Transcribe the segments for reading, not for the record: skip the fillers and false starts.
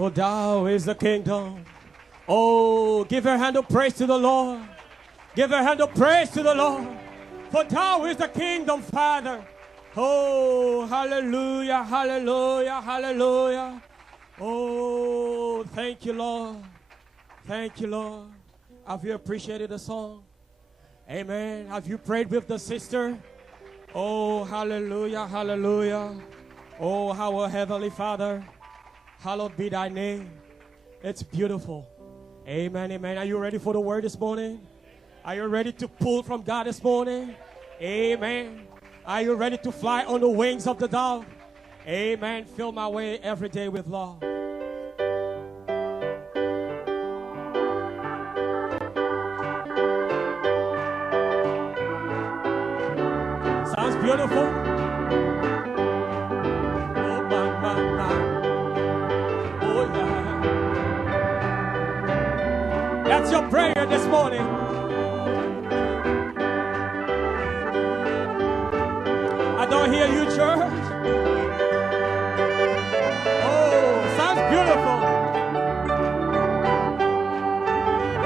For thou is the kingdom. Oh, give a hand of praise to the Lord. Give a hand of praise to the Lord. For thou is the kingdom, Father. Oh, hallelujah, hallelujah, hallelujah. Oh, thank you, Lord. Thank you, Lord. Have you appreciated the song? Amen. Have you prayed with the sister? Oh, hallelujah, hallelujah. Oh, our Heavenly Father, hallowed be thy name. It's beautiful. Amen, amen. Are you ready for the word this morning? Are you ready to pull from God this morning? Amen. Are you ready to fly on the wings of the dove? Amen. Fill my way every day with love. Sounds beautiful. Oh, my. Oh, yeah. That's your prayer this morning. I don't hear you, church. Oh, sounds beautiful.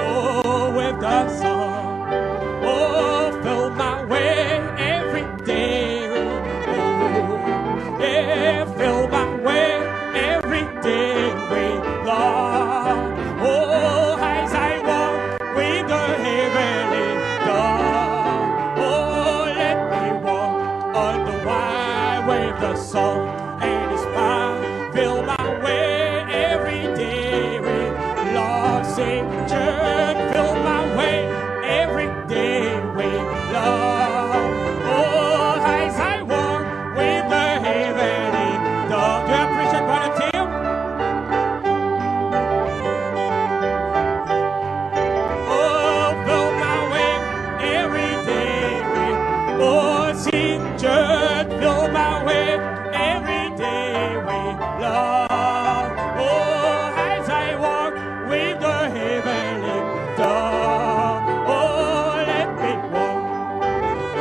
Oh, with the song. Oh, fill my way every day. Oh, yeah, fill my way every day with love. Oh, as I walk with the heavenly dove. Oh, let me walk on the wide with the song and His power. Fill my way every day with love. Sing, church, fill my way every day with love. Oh, as I walk with the heavenly dove. Do you appreciate Brother Tim? Oh, fill my way every day with, oh, sing, church, fill my way every day with love. Oh, as I walk with the heavenly dove. Oh, let me walk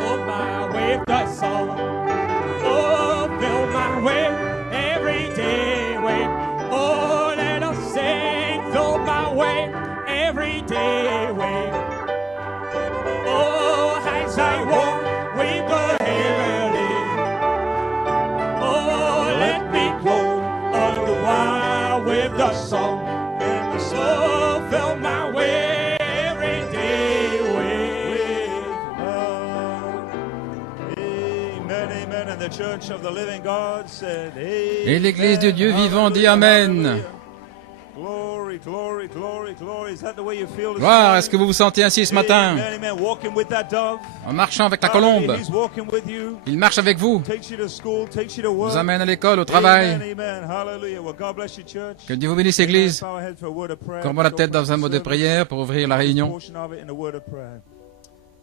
on my way with the song. Oh, fill my way every day with, oh, let us sing, fill my way every day with, oh, as I walk with the heavenly, oh, let me go on the wild with the song, and the soul fill my way every day with love. Amen, amen. And the church of the living God said, Et l'église du Dieu vivant dit Amen. Glory, glory, glory, glory. Is that the way you feel this Gloire, morning? est-ce que vous vous sentez ainsi ce matin? Amen, amen. Walking with that dove. En marchant avec la colombe. He's walking with you. Il marche avec vous, Takes you to school, takes you to work. vous amène à l'école, au travail. Amen, amen. Hallelujah. Well, God bless you, church. Que Dieu vous bénisse, Église. Bow our heads for a word of prayer. Courbons la tête dans un mot de prière pour ouvrir la réunion. Portion of it in a word of prayer.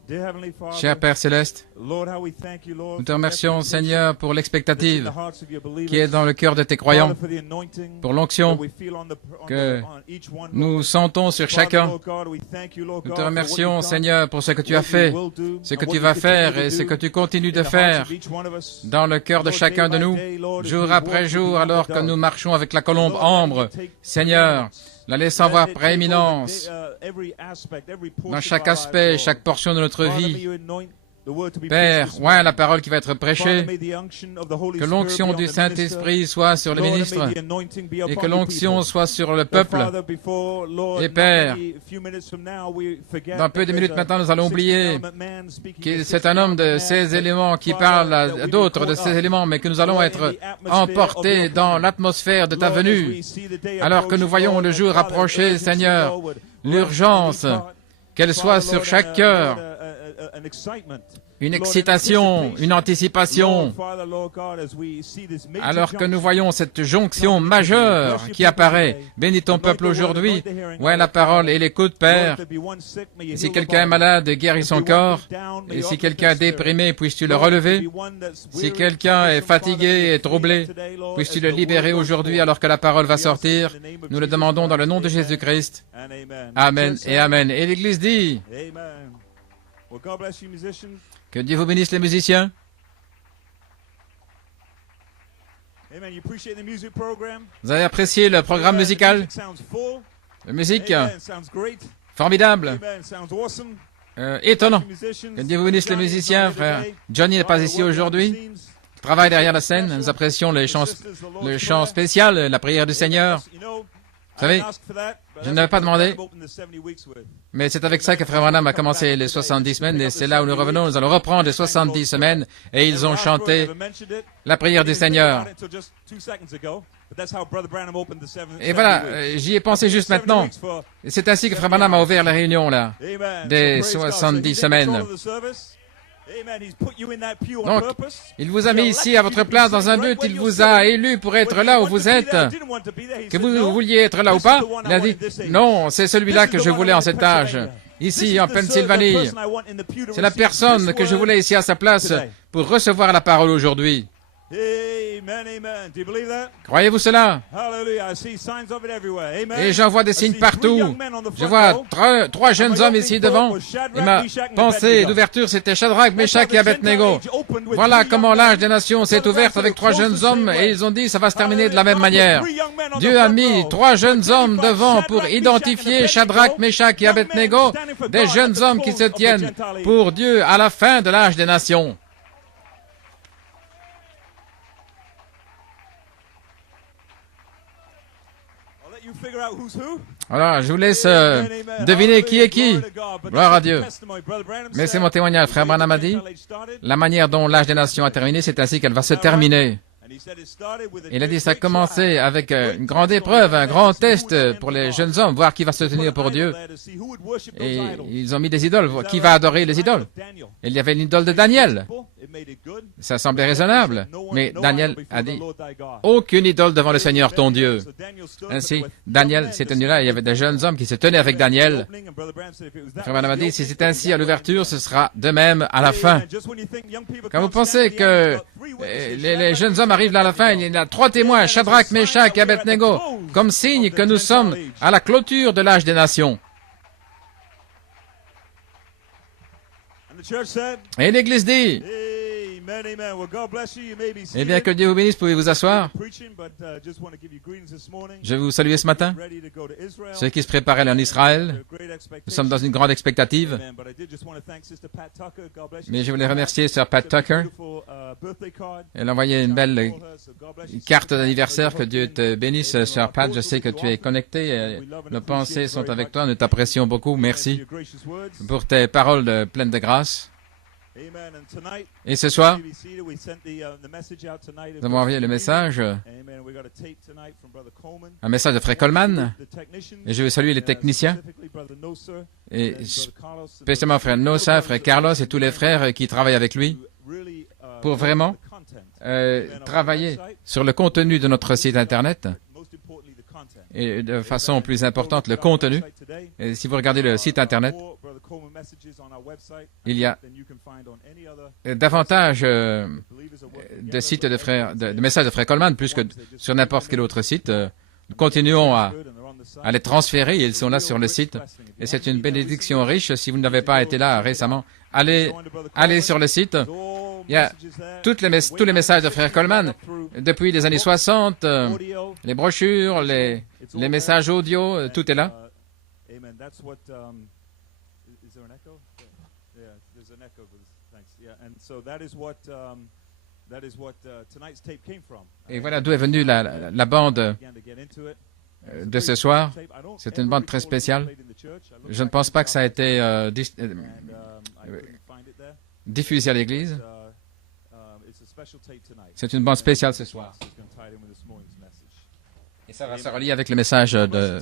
Dear Heavenly Father, Cher Père Céleste, Lord, how we thank you, Lord, nous te remercions, Seigneur, pour l'expectative the hearts of your believers. qui est dans le cœur de tes croyants, Father, for the anointing pour l'onction that we feel on que each one, nous Lord. sentons sur Father, chacun. Lord God, we thank you, Lord Nous God, te for what remercions, you've done, Seigneur, pour ce que tu as what fait, you will do, ce que and tu what vas you continue faire to et ce do que tu continues de in the hearts faire of each one of us. dans le cœur de Lord, chacun day de by nous, day, Lord, as jour we après walk jour, with the alors que dove. nous marchons avec la colombe Lord, ambre. let it take Seigneur, preeminence. la laissant avoir Let it take prééminence over every aspect, every portion dans chaque of our lives, aspect, Lord. chaque portion de notre Father, may vie. you anoint the word to be Père, preached this ouais, la morning. parole qui va être Father, prêchée, may the unction of the Holy que Spirit l'onction be on du the Saint-Esprit minister. soit sur le Lord, and ministre may the anointing be et upon que your l'onction people. soit sur le Oh, peuple. Father, before, Lord, Et not Père, many, few minutes from now, we forget dans peu that de there's minutes a maintenant, nous allons 16 oublier element man speaking que to c'est 16 un homme de element ces man, éléments qui Father, parle that we à be d'autres de caught ces up, éléments, mais que nous allons Lord, in être the atmosphere of emportés your dans coming. l'atmosphère de ta Lord, as venue. we see the day Alors que nous approaching, voyons Lord, le and jour Father, approcher, urgency, Seigneur, Lord, would rest l'urgence, in each heart. qu'elle soit Father, sur Lord, chaque and, cœur, Lord, an excitement. une Lord, an excitation, anticipation. une anticipation, Lord, Father, Lord God, as we see this major alors que nous junction. voyons cette jonction majeure qui apparaît. Bénis ton peuple aujourd'hui. Ouais, la parole et l'écoute, Père. Et si quelqu'un est malade, guéris son corps. Et si quelqu'un est déprimé, puisses-tu le relever. Si quelqu'un est fatigué et troublé, puisses-tu le libérer aujourd'hui alors que la parole va sortir. Nous le demandons dans le nom de Jésus-Christ. Amen et Amen. Et l'Église dit, Amen. Well, God bless you, musicians. que Dieu vous bénisse les musiciens. Amen. You appreciate the music program? Vous avez apprécié le programme Amen. The musical? music sounds full. La musique, Amen. Sounds great. formidable, Amen. Sounds awesome. étonnant. Musicians. Que Dieu vous bénisse les Johnny is musiciens, not here frère. today. Johnny n'est pas ici aujourd'hui. Il travaille derrière la scène. Nous apprécions le chant spécial, la prière du Seigneur. Vous savez, je n'avais pas demandé, mais c'est avec ça que Frère Branham a commencé les 70 semaines, et c'est là où nous revenons. Nous allons reprendre les 70 semaines, et ils ont chanté la prière du Seigneur. Et voilà, j'y ai pensé juste maintenant. Et c'est ainsi que Frère Branham a ouvert la réunion, là, des 70 semaines. Donc, il vous a mis ici à votre place dans un but, il vous a élu pour être là où vous êtes. Que vous vouliez être là ou pas, il a dit, non, c'est celui-là que je voulais en cet âge. Ici, en Pennsylvanie, c'est la personne que je voulais ici à sa place pour recevoir la parole aujourd'hui. Croyez-vous cela? Et j'en vois des signes partout. Je vois trois jeunes hommes ici devant. Et ma pensée d'ouverture, c'était Shadrach, Meshach et Abednego. Voilà comment l'âge des nations s'est ouverte avec 3 jeunes hommes et ils ont dit ça va se terminer de la même manière. Dieu a mis 3 jeunes hommes devant pour identifier Shadrach, Meshach et Abednego, des jeunes hommes qui se tiennent pour Dieu à la fin de l'âge des nations. Alors, je vous laisse deviner qui est qui. Gloire à Dieu. Mais c'est mon témoignage. Frère Branham a dit, la manière dont l'âge des nations a terminé, c'est ainsi qu'elle va se terminer. Il a dit, ça a commencé avec une grande épreuve, un grand test pour les jeunes hommes, voir qui va se tenir pour Dieu. Et ils ont mis des idoles. Qui va adorer les idoles? Il y avait l'idole de Daniel. Ça semblait raisonnable. Mais Daniel a dit, aucune idole devant le Seigneur ton Dieu. Ainsi, Daniel s'est tenu là. Il y avait des jeunes hommes qui se tenaient avec Daniel. Frère Branham a dit, si c'est ainsi à l'ouverture, ce sera de même à la fin. Quand vous pensez que les jeunes hommes arrivent là à la fin, il y a 3 témoins, Shadrach, Meshach et Abednego, comme signe que nous sommes à la clôture de l'âge des nations. Et l'Église dit, eh bien, que Dieu vous bénisse, pouvez vous asseoir. Je vais vous saluer ce matin. Ceux qui se préparaient en Israël, nous sommes dans une grande expectative. Mais je voulais remercier Sir Pat Tucker. Elle a envoyé une belle carte d'anniversaire. Que Dieu te bénisse, Sir Pat. Je sais que tu es connecté. Nos pensées sont avec toi. Nous t'apprécions beaucoup. Merci pour tes paroles pleines de grâce. Et ce soir, nous avons envoyé le message, un message de Frère Coleman, et je veux saluer les techniciens, et spécialement Frère Nossa, Frère Carlos et tous les frères qui travaillent avec lui pour vraiment travailler sur le contenu de notre site Internet, et de façon plus importante, le contenu. Et si vous regardez le site Internet, il y a davantage de sites de messages de Frère Coleman, plus que sur n'importe quel autre site. Nous continuons à les transférer, ils sont là sur le site. Et c'est une bénédiction riche. Si vous n'avez pas été là récemment, allez sur le site. Il y a tous les messages de Frère Coleman depuis les années 60, les brochures, les messages audio, tout est là. Et voilà d'où est venue la bande de ce soir. C'est une bande très spéciale. Je ne pense pas que ça a été diffusé à l'église. C'est une bande spéciale ce soir. Et ça va se relier avec le message de...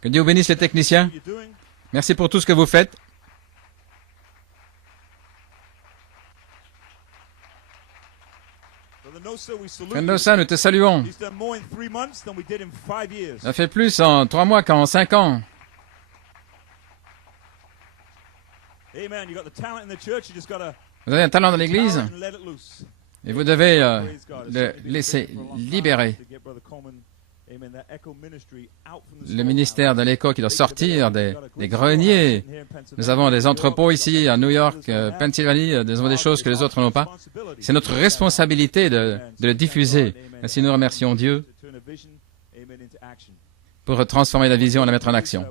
Que Dieu bénisse les techniciens. Merci pour tout ce que vous faites. Frère Nossa, nous te saluons. Ça fait plus en 3 mois qu'en 5 ans. Vous avez un talent dans l'église et vous devez le laisser libérer. Le ministère de l'écho qui doit sortir des greniers. Nous avons des entrepôts ici à New York, Pennsylvanie, nous avons des choses que les autres n'ont pas. C'est notre responsabilité de le diffuser. Ainsi, nous remercions Dieu pour transformer la vision et la mettre en action.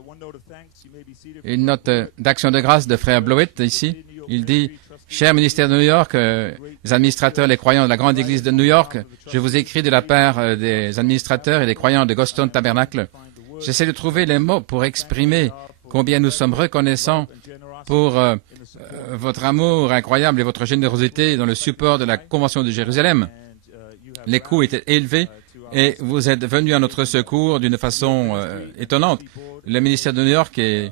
Une note d'action de grâce de frère Blowett ici. Il dit: Cher ministère de New York, les administrateurs, les croyants de la grande église de New York, je vous écris de la part des administrateurs et des croyants de Goldstone Tabernacle. J'essaie de trouver les mots pour exprimer combien nous sommes reconnaissants pour votre amour incroyable et votre générosité dans le support de la Convention de Jérusalem. Les coûts étaient élevés et vous êtes venus à notre secours d'une façon étonnante. Le ministère de New York et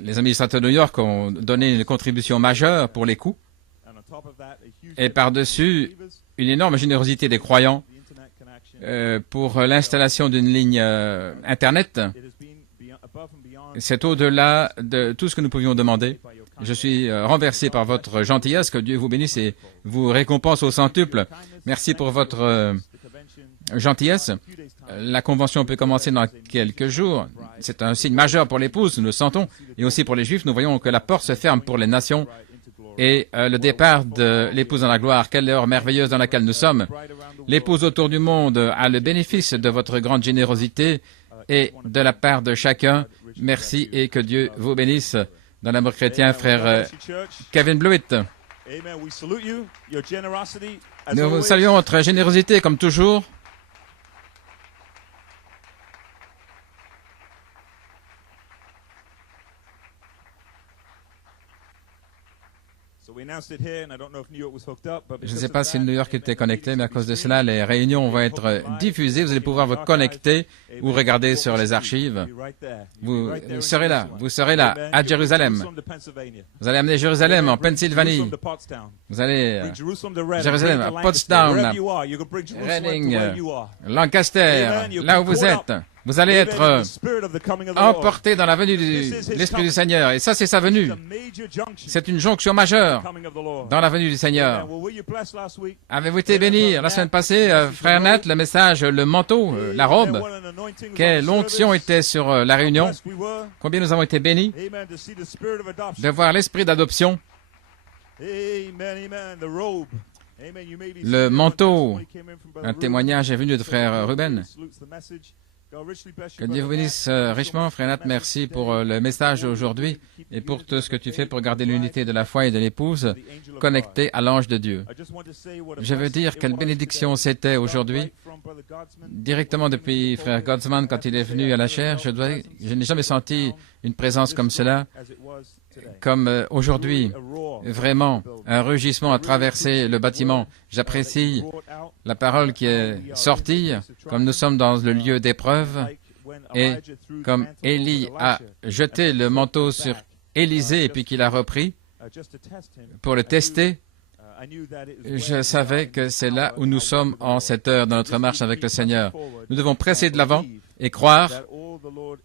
les administrateurs de New York ont donné une contribution majeure pour les coûts. Et par-dessus, une énorme générosité des croyants pour l'installation d'une ligne Internet. C'est au-delà de tout ce que nous pouvions demander. Je suis renversé par votre gentillesse, que Dieu vous bénisse et vous récompense au centuple. Merci pour votre gentillesse. La convention peut commencer dans quelques jours. C'est un signe majeur pour l'épouse, nous le sentons. Et aussi pour les Juifs, nous voyons que la porte se ferme pour les nations. Et le départ de l'épouse dans la gloire, quelle heure merveilleuse dans laquelle nous sommes. L'épouse autour du monde a le bénéfice de votre grande générosité et de la part de chacun. Merci et que Dieu vous bénisse. Dans l'amour chrétien, frère Kevin Blewett. Nous vous saluons votre générosité comme toujours. Je ne sais pas si New York était connecté, mais à cause de cela, les réunions vont être diffusées. Vous allez pouvoir vous connecter ou regarder sur les archives. Vous serez là, à Jérusalem. Vous allez amener Jérusalem en Pennsylvanie. Vous allez Jérusalem à Potsdam, à Reading, Lancaster, là où vous êtes. Vous allez être emportés dans la venue de l'Esprit du Seigneur. Et ça, c'est sa venue. C'est une jonction majeure dans la venue du Seigneur. Avez-vous été bénis la semaine passée, frère Nat, le message, le manteau, la robe? Quelle onction était sur la réunion? Combien nous avons été bénis de voir l'esprit d'adoption. Le manteau, un témoignage est venu de frère Ruben. Que Dieu vous bénisse richement, frère Nat. Merci pour le message aujourd'hui et pour tout ce que tu fais pour garder l'unité de la foi et de l'épouse connectée à l'ange de Dieu. Je veux dire quelle bénédiction c'était aujourd'hui. Directement depuis frère Godsman, quand il est venu à la chaire, je n'ai jamais senti une présence comme cela, comme aujourd'hui. Vraiment, un rugissement a traversé le bâtiment. J'apprécie la parole qui est sortie, comme nous sommes dans le lieu d'épreuve, et comme Élie a jeté le manteau sur Élisée et puis qu'il a repris pour le tester. Je savais que c'est là où nous sommes en cette heure dans notre marche avec le Seigneur. Nous devons presser de l'avant et croire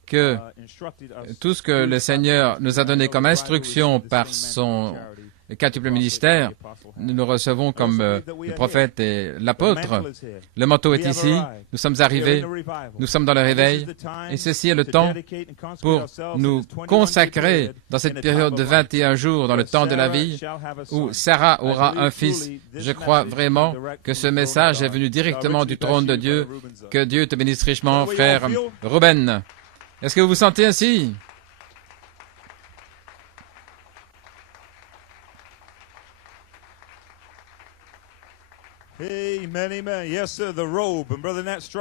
que tout ce que le Seigneur nous a donné comme instruction par son quintuple ministère, nous le recevons comme le prophète et l'apôtre. Le manteau est ici, nous sommes arrivés, nous sommes dans le réveil, et ceci est le temps pour nous consacrer dans cette période de 21 jours, dans le temps de la vie, où Sarah aura un fils. Je crois vraiment que ce message est venu directement du trône de Dieu. Que Dieu te bénisse richement, frère Ruben. Est-ce que vous vous sentez ainsi?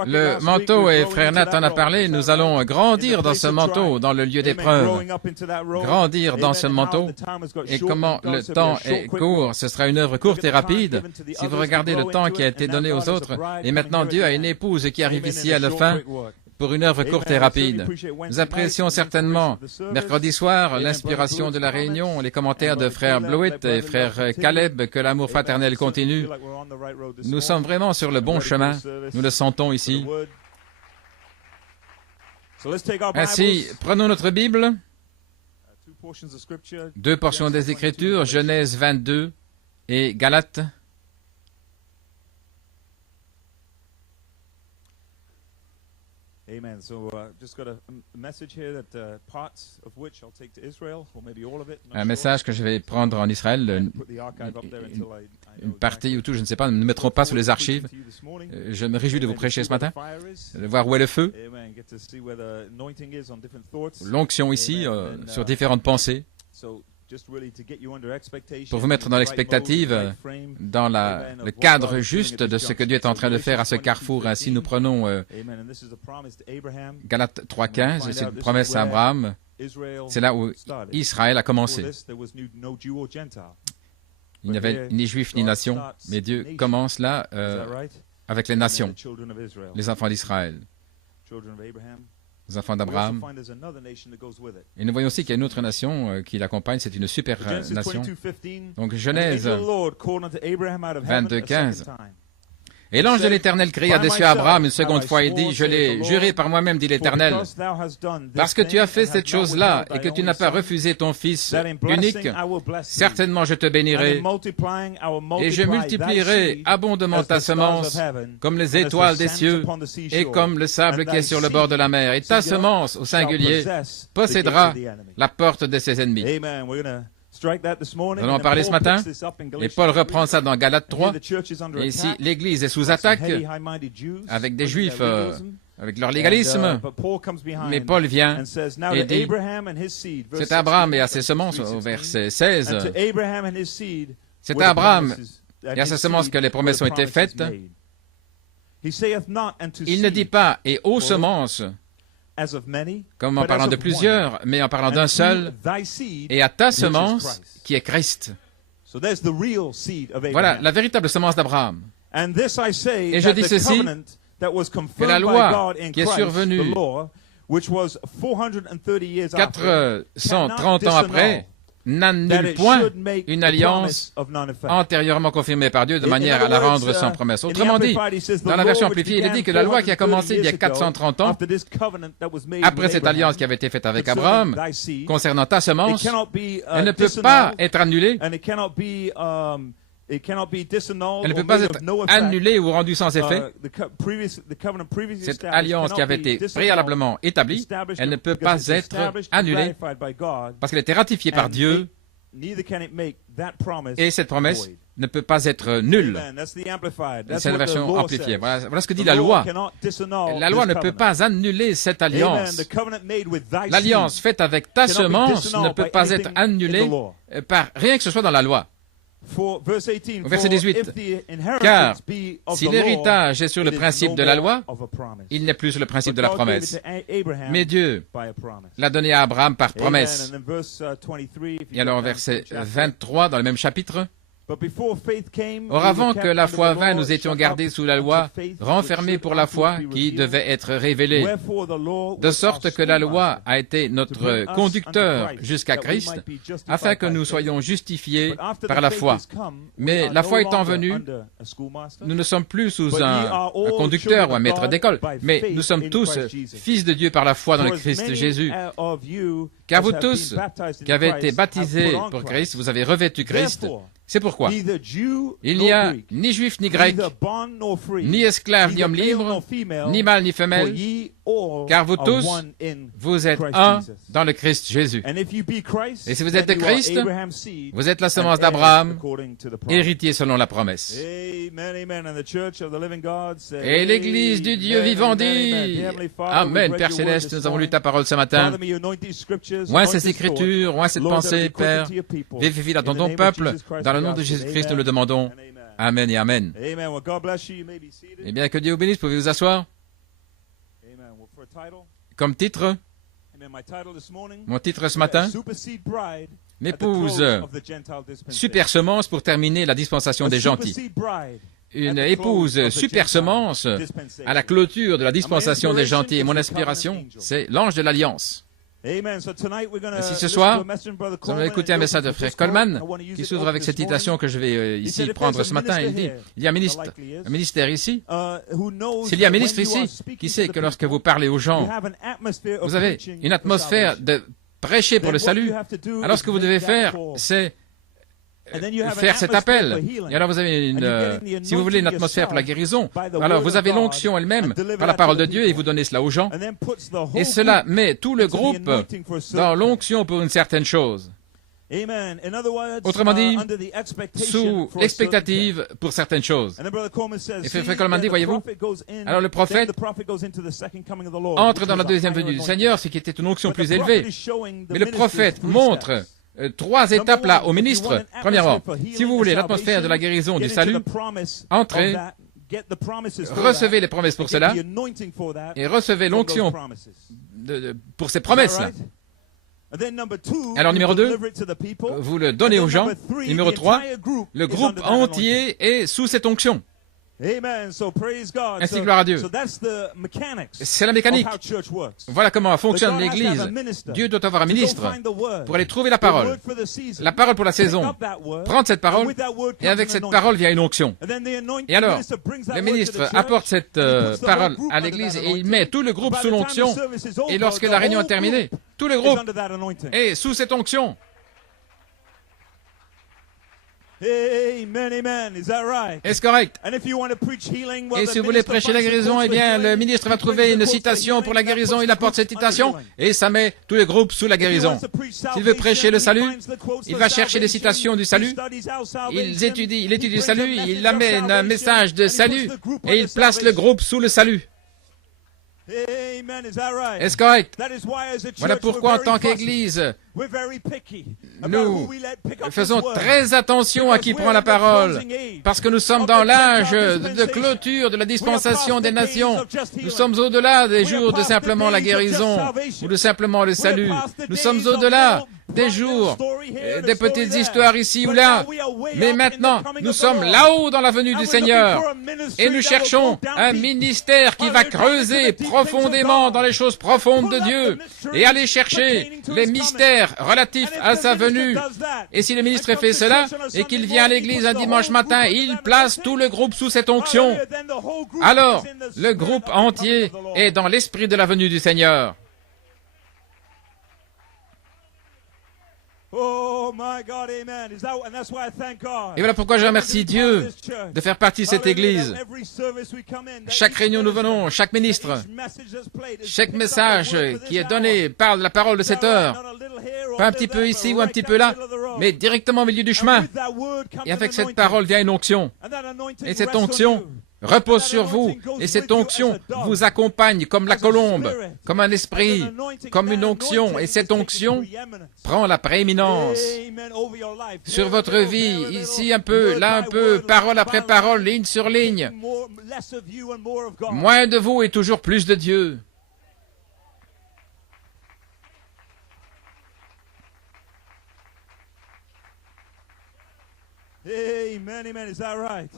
Le manteau, et frère Nat en a parlé, nous allons grandir dans ce manteau, dans le lieu d'épreuve. Grandir dans ce manteau. Et comment le temps est court, ce sera une œuvre courte et rapide. Si vous regardez le temps qui a été donné aux autres, et maintenant Dieu a une épouse qui arrive ici à la fin, pour une œuvre courte et rapide. Nous apprécions certainement mercredi soir l'inspiration de la réunion, les commentaires de frère Blewett et frère Caleb, que l'amour fraternel continue. Nous sommes vraiment sur le bon chemin. Nous le sentons ici. Ainsi, prenons notre Bible. Deux portions des Écritures, Genèse 22 et Galates. Amen. So just got a message here that parts of which I'll take to Israel, or maybe all of it. Un message que je vais prendre en Israël, une partie ou tout, je ne sais pas, ne mettront pas sur les archives. Je me réjouis de vous prêcher ce matin, de voir où est le feu, l'onction ici, sur différentes pensées, pour vous mettre dans l'expectative, dans le cadre juste de ce que Dieu est en train de faire à ce carrefour. Ainsi, nous prenons Galates 3.15, c'est une promesse à Abraham. C'est là où Israël a commencé. Il n'y avait ni juif ni nation, mais Dieu commence là avec les nations, les enfants d'Israël, les enfants d'Abraham. Et nous voyons aussi qu'il y a une autre nation qui l'accompagne, c'est une super nation. Donc Genèse 22.15. Et l'ange de l'Éternel cria dessus à Abraham une seconde fois et dit, « Je l'ai juré par moi-même, dit l'Éternel, parce que tu as fait cette chose-là et que tu n'as pas refusé ton fils unique, certainement je te bénirai et je multiplierai abondamment ta semence comme les étoiles des cieux et comme le sable qui est sur le bord de la mer. Et ta semence, au singulier, possédera la porte de ses ennemis. » Nous allons en parler ce matin, et Paul reprend ça dans Galates 3, et ici l'Église est sous attaque, avec des Juifs, avec leur légalisme, mais Paul vient et dit, c'est Abraham et à ses semences, au verset 16, c'est à Abraham et à ses semences que les promesses ont été faites. Il ne dit pas, et aux semences, comme en parlant de plusieurs, mais en parlant d'un seul, et à ta semence, qui est Christ. Voilà la véritable semence d'Abraham. Et je dis ceci, que la loi qui est survenue 430 ans après, n'annule point une alliance antérieurement confirmée par Dieu de manière à la rendre sans promesse. Autrement dit, dans la version amplifiée, il est dit que la loi qui a commencé il y a 430 ans, après cette alliance qui avait été faite avec Abraham, concernant ta semence, elle ne peut pas être annulée. Elle ne peut pas être annulée ou rendue sans effet. Cette alliance qui avait été préalablement établie, elle ne peut pas être annulée parce qu'elle a été ratifiée par Dieu et cette promesse ne peut pas être nulle. C'est la version amplifiée. Voilà ce que dit la loi. La loi ne peut pas annuler cette alliance. L'alliance faite avec ta semence ne peut pas être annulée par rien que ce soit dans la loi. Au verset 18, car si l'héritage est sur le principe de la loi, il n'est plus sur le principe de la promesse. Mais Dieu l'a donné à Abraham par promesse. Et alors, au verset 23, dans le même chapitre, or avant que la foi vînt, nous étions gardés sous la loi, renfermés pour la foi qui devait être révélée. De sorte que la loi a été notre conducteur jusqu'à Christ, afin que nous soyons justifiés par la foi. Mais la foi étant venue, nous ne sommes plus sous un conducteur ou un maître d'école, mais nous sommes tous fils de Dieu par la foi dans le Christ Jésus. Car vous tous, qui avez été baptisés pour Christ, vous avez revêtu Christ. C'est pourquoi il n'y a ni juif ni grec, ni esclave ni homme libre, ni mâle ni femelle, car vous tous, vous êtes un dans le Christ Jésus. Et si vous êtes de Christ, vous êtes la semence d'Abraham, héritier selon la promesse. Et l'Église du Dieu vivant dit, Amen, Père Céleste, nous avons lu ta parole ce matin. Oins ces écritures, oins cette pensée, Père, vivifie dans ton peuple, dans le nom de Jésus-Christ, nous le demandons. Amen et Amen. Eh bien, que Dieu vous bénisse, pouvez vous asseoir. Comme titre, mon titre ce matin, m'épouse super semence pour terminer la dispensation des gentils. Une épouse super semence à la clôture de la dispensation des gentils. Et mon inspiration, c'est l'ange de l'Alliance. Ainsi, ce soir, nous allons écouter un message de frère Coleman qui s'ouvre avec cette citation que je vais ici prendre ce matin. Il dit, il y a un ministère ici. S'il y a un ministre ici, qui sait que lorsque vous parlez aux gens, vous avez une atmosphère de prêcher pour le salut, alors ce que vous devez faire, c'est faire cet appel. Et alors vous avez si vous voulez une atmosphère pour la guérison, alors vous avez l'onction elle-même par la parole de Dieu et vous donnez cela aux gens. Et cela met tout le groupe dans l'onction pour une certaine chose. Autrement dit, sous l'expectative pour certaines choses. Et Frère Coleman dit, voyez-vous, alors le prophète entre dans la deuxième venue du Seigneur, ce qui était une onction plus élevée. Mais le prophète montre trois étapes là au ministre. Premièrement, si vous voulez l'atmosphère de la guérison du salut, entrez, recevez les promesses pour cela et recevez l'onction pour ces promesses-là. Alors, numéro 2, vous le donnez aux gens. Numéro 3, le groupe entier est sous cette onction. Ainsi, gloire à Dieu. C'est la mécanique. Voilà comment fonctionne l'Église. Dieu doit avoir un ministre pour aller trouver la parole pour la saison. Prendre cette parole, et avec cette parole vient une onction. Et alors, le ministre apporte cette parole à l'Église et il met tout le groupe sous l'onction. Et lorsque la réunion est terminée, tout le groupe est sous cette onction. Est-ce correct? Et si vous voulez prêcher la guérison, eh bien, le ministre va trouver une citation pour la guérison, il apporte cette citation, et ça met tous les groupes sous la guérison. S'il veut prêcher le salut, il va chercher les citations du salut, il étudie le salut, il amène un message de salut, et il place le groupe sous le salut. Est-ce correct? Voilà pourquoi, en tant qu'Église, nous faisons très attention à qui prend la parole, parce que nous sommes dans l'âge de clôture de la dispensation des nations. Nous sommes au-delà des jours de simplement la guérison ou de simplement le salut. Nous sommes au-delà des jours, des petites histoires ici ou là. Mais maintenant, nous sommes là-haut dans la venue du Seigneur. Et nous cherchons un ministère qui va creuser profondément dans les choses profondes de Dieu et aller chercher les mystères relatifs à sa venue. Et si le ministre fait cela et qu'il vient à l'église un dimanche matin, il place tout le groupe sous cette onction. Alors, le groupe entier est dans l'esprit de la venue du Seigneur. Et voilà pourquoi je remercie Dieu de faire partie de cette Église. Chaque réunion nous venons, chaque ministre, chaque message qui est donné parle de la parole de cette heure. Pas un petit peu ici ou un petit peu là, mais directement au milieu du chemin. Et avec cette parole vient une onction. Et cette onction repose sur vous, et cette onction vous accompagne comme la colombe, comme un esprit, comme une onction, et cette onction prend la prééminence sur votre vie, ici un peu, là un peu, parole après parole, ligne sur ligne. Moins de vous et toujours plus de Dieu.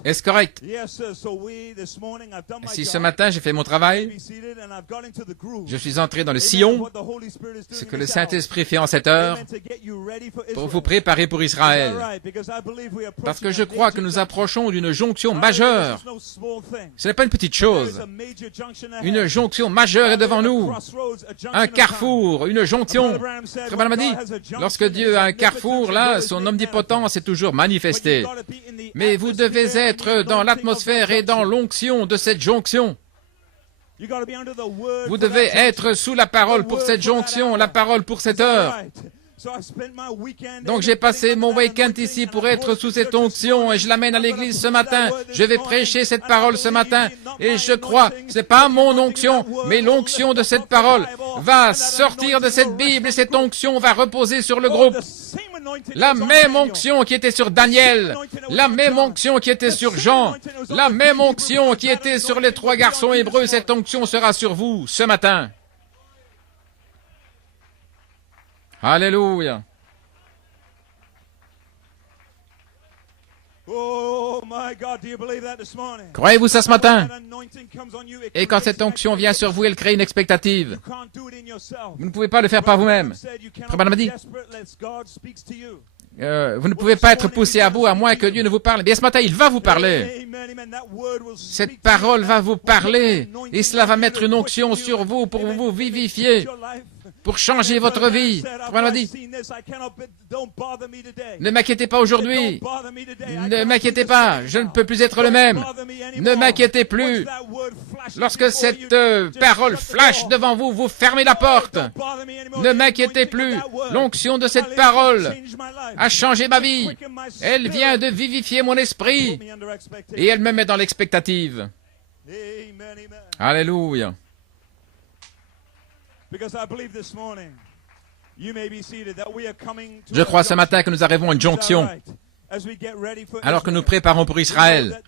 Est-ce correct? Si ce matin j'ai fait mon travail, je suis entré dans le sillon, ce que le Saint-Esprit fait en cette heure, pour vous préparer pour Israël. Parce que je crois que nous approchons d'une jonction majeure. Ce n'est pas une petite chose. Une jonction majeure est devant nous. Un carrefour, une jonction. Frère Branham a dit, lorsque Dieu a un carrefour, là, son omnipotence est toujours manifestée. Mais vous devez être dans l'atmosphère et dans l'onction de cette jonction. Vous devez être sous la parole pour cette jonction, la parole pour cette heure. Donc j'ai passé mon week-end ici pour être sous cette onction et je l'amène à l'église ce matin. Je vais prêcher cette parole ce matin et je crois, ce n'est pas mon onction, mais l'onction de cette parole va sortir de cette Bible et cette onction va reposer sur le groupe. La même onction qui était sur Daniel, la même onction qui était sur Jean, la même onction qui était sur les 3 garçons hébreux, cette onction sera sur vous ce matin. Alléluia. Croyez-vous ça ce matin? Et quand cette onction vient sur vous, elle crée une expectative. Vous ne pouvez pas le faire par vous-même. Frère Branham dit, vous ne pouvez pas être poussé à bout à moins que Dieu ne vous parle. Bien ce matin, il va vous parler. Cette parole va vous parler et cela va mettre une onction sur vous pour vous vivifier. pour changer votre vie. Frère Branham a dit, ne m'inquiétez pas aujourd'hui, ne m'inquiétez pas, je ne peux plus être le même, ne m'inquiétez plus. Lorsque cette parole flash devant vous, vous fermez la porte. Ne m'inquiétez plus, l'onction de cette parole a changé ma vie. Elle vient de vivifier mon esprit et elle me met dans l'expectative. Alléluia. Je crois ce matin que nous arrivons à une jonction. Alors que nous préparons pour Israël,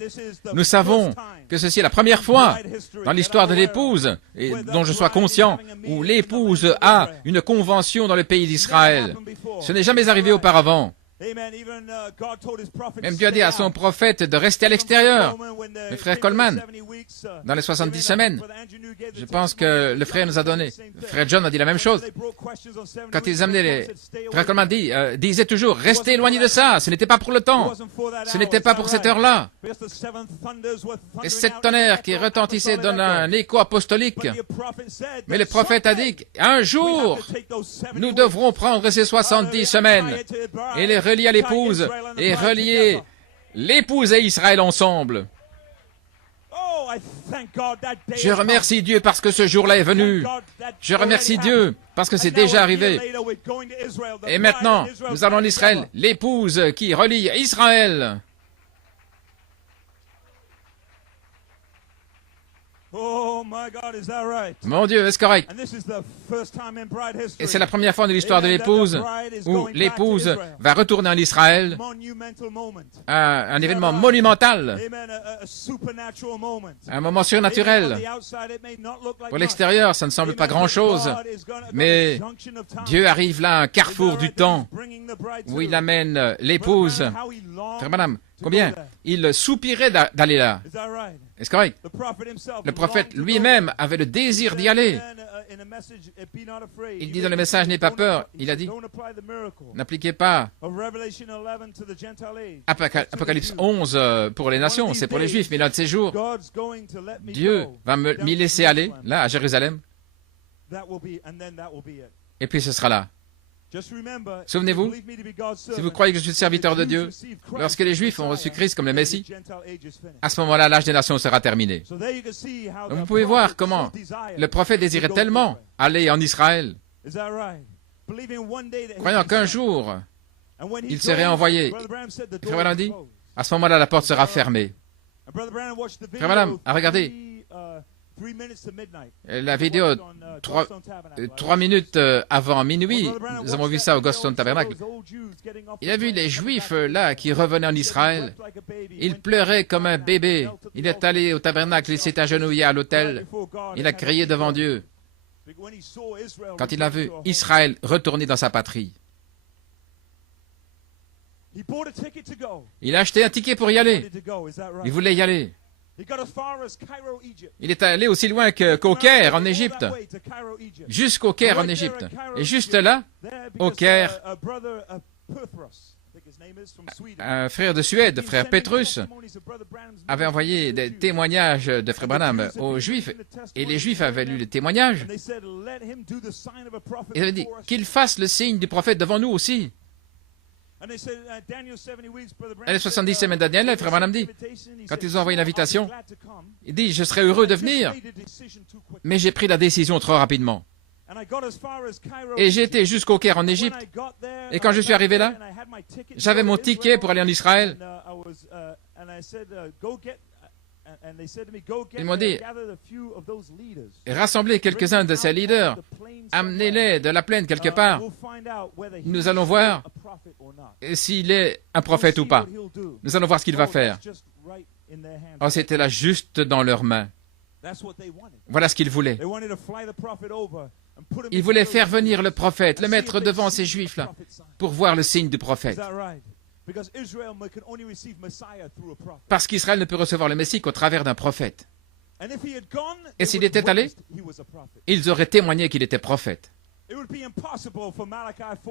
nous savons que ceci est la première fois dans l'histoire de l'épouse, et dont je sois conscient, où l'épouse a une convention dans le pays d'Israël. Ce n'est jamais arrivé auparavant. Même Dieu a dit à son prophète de rester à l'extérieur. Le frère Coleman, dans les 70 semaines, je pense que le frère nous a donné. Le frère John a dit la même chose. Quand ils amenaient les... Frère Coleman disait toujours, restez éloignés de ça, ce n'était pas pour le temps. Ce n'était pas pour cette heure-là. Et cette tonnerre qui retentissait donne un écho apostolique. Mais le prophète a dit, un jour, nous devrons prendre ces 70 semaines et les relier à l'épouse et relier l'épouse et Israël ensemble. Je remercie Dieu parce que ce jour-là est venu. Je remercie Dieu parce que c'est déjà arrivé. Et maintenant, nous allons en Israël, l'épouse qui relie Israël. Mon Dieu, est-ce correct? Et c'est la première fois de l'histoire de l'épouse où l'épouse va retourner en Israël, un événement monumental, un moment surnaturel. Pour l'extérieur, ça ne semble pas grand-chose, mais Dieu arrive là à un carrefour du temps où il amène l'épouse. Frère Branham, combien? Il soupirait d'aller là. Est-ce correct? Le prophète lui-même avait le désir d'y aller. Il dit dans le message, n'aie pas peur. Il a dit, n'appliquez pas Apocalypse 11 pour les nations, c'est pour les Juifs, mais l'un de ces jours, Dieu va m'y laisser aller, là, à Jérusalem, et puis ce sera là. Souvenez-vous, si vous croyez que je suis serviteur de Dieu, lorsque les Juifs ont reçu Christ comme le Messie, à ce moment-là, l'âge des nations sera terminé. Donc vous pouvez voir comment le prophète désirait tellement aller en Israël, croyant qu'un jour, il serait envoyé. Frère Branham dit, à ce moment-là, la porte sera fermée. Frère Branham a regardé la vidéo 3 minutes avant minuit. Nous avons vu ça au Goston Tabernacle. Il a vu les Juifs là qui revenaient en Israël. Il pleurait comme un bébé. Il est allé au tabernacle, il s'est agenouillé à l'autel. Il a crié devant Dieu quand il a vu Israël retourner dans sa patrie. Il a acheté un ticket pour y aller. Il voulait y aller. Il est allé aussi loin qu'au Caire, en Égypte. Jusqu'au Caire, en Égypte. Et juste là, au Caire, un frère de Suède, frère Petrus, avait envoyé des témoignages de frère Branham aux Juifs. Et les Juifs avaient lu les témoignages. Ils avaient dit qu'il fasse le signe du prophète devant nous aussi. Et les 70 semaines de Daniel, frère Branham dit, quand ils ont envoyé l'invitation, il dit, je serais heureux de venir, mais j'ai pris la décision trop rapidement. Et j'ai été jusqu'au Caire en Égypte, et quand je suis arrivé là, j'avais mon ticket pour aller en Israël. Ils m'ont dit, rassemblez quelques-uns de ces leaders, amenez-les de la plaine quelque part. Nous allons voir s'il est un prophète ou pas. Nous allons voir ce qu'il va faire. Oh, c'était là juste dans leurs mains. Voilà ce qu'ils voulaient. Ils voulaient faire venir le prophète, le mettre devant ces Juifs-là, pour voir le signe du prophète. Parce qu'Israël ne peut recevoir le Messie qu'au travers d'un prophète. Et s'il était allé, ils auraient témoigné qu'il était prophète.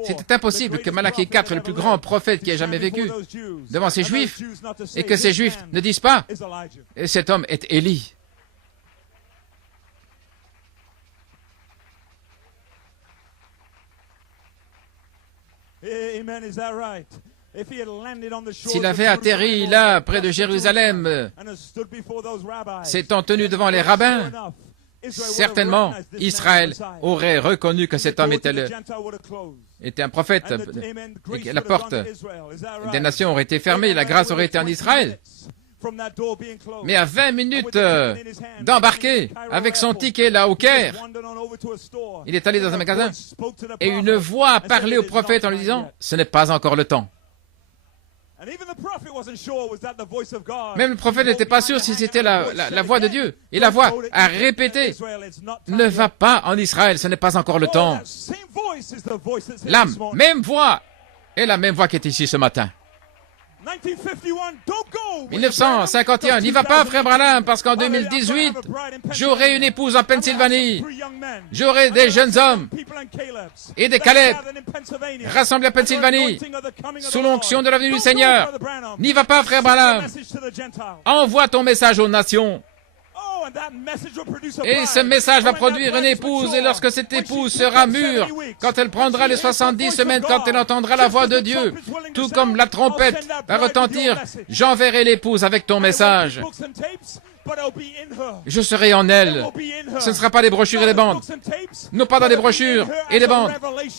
C'était impossible que Malachi 4, le plus grand prophète qui ait jamais vécu, devant ces Juifs, et que ces Juifs ne disent pas « Et cet homme est Élie ». S'il avait atterri là, près de Jérusalem, s'étant tenu devant les rabbins, certainement Israël aurait reconnu que cet homme était un prophète et que la porte des nations aurait été fermée, la grâce aurait été en Israël. Mais à 20 minutes d'embarquer avec son ticket là au Caire, il est allé dans un magasin et une voix a parlé au prophète en lui disant « Ce n'est pas encore le temps ». Même le prophète n'était pas sûr si c'était la voix de Dieu. Et la voix a répété « Ne va pas en Israël, ce n'est pas encore le temps ». La même voix est la même voix qui est ici ce matin. 1951, n'y va pas, frère Branham, parce qu'en 2018, j'aurai une épouse en Pennsylvanie. J'aurai des jeunes hommes et des Caleb rassemblés en Pennsylvanie sous l'onction de la venue du Seigneur. N'y va pas, frère Branham. Envoie ton message aux nations. Et ce message va produire une épouse, et lorsque cette épouse sera mûre, quand elle prendra les 70 semaines, quand elle entendra la voix de Dieu, tout comme la trompette va retentir, j'enverrai l'épouse avec ton message. Je serai en elle. Ce ne sera pas des brochures et des bandes. Non pas dans des brochures et des bandes,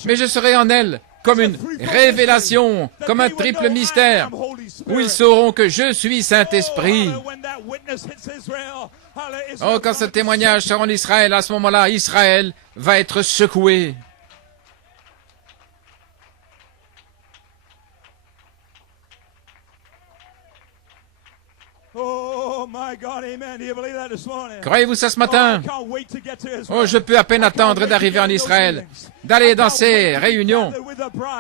mais je serai en elle comme une révélation, comme un triple mystère, où ils sauront que je suis Saint-Esprit. Oh, quand ce témoignage sera en Israël, à ce moment-là, Israël va être secoué. Croyez-vous ça ce matin? Oh, je peux à peine attendre d'arriver en Israël, d'aller dans ces réunions.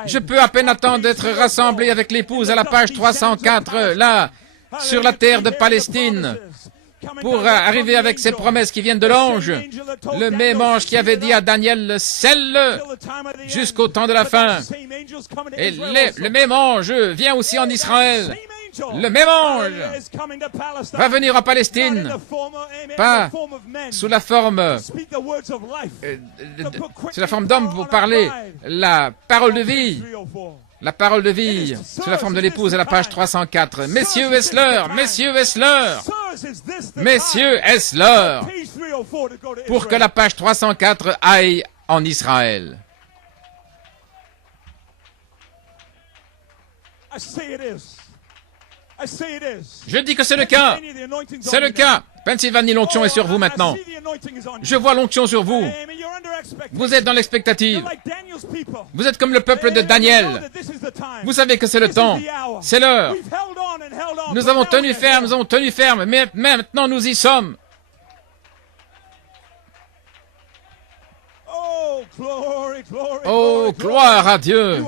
Je peux à peine attendre d'être rassemblé avec l'épouse à la page 304, là, sur la terre de Palestine, pour arriver avec ces promesses qui viennent de l'ange, le même ange qui avait dit à Daniel, scelle-le jusqu'au temps de la fin. Et le même ange vient aussi en Israël. Le même ange va venir en Palestine, pas sous la forme d'homme pour parler la parole de vie. La parole de vie, sous la forme de l'épouse à la page 304. Messieurs, est-ce l'heure? Messieurs, est-ce l'heure? Messieurs, est-ce l'heure? Pour que la page 304 aille en Israël. Je dis que c'est le cas. C'est le cas. Pennsylvanie, l'onction est sur vous maintenant. Je vois l'onction sur vous. Vous êtes dans l'expectative. Vous êtes comme le peuple de Daniel. Vous savez que c'est le temps. C'est l'heure. Nous avons tenu ferme, mais maintenant nous y sommes. Oh, gloire à Dieu!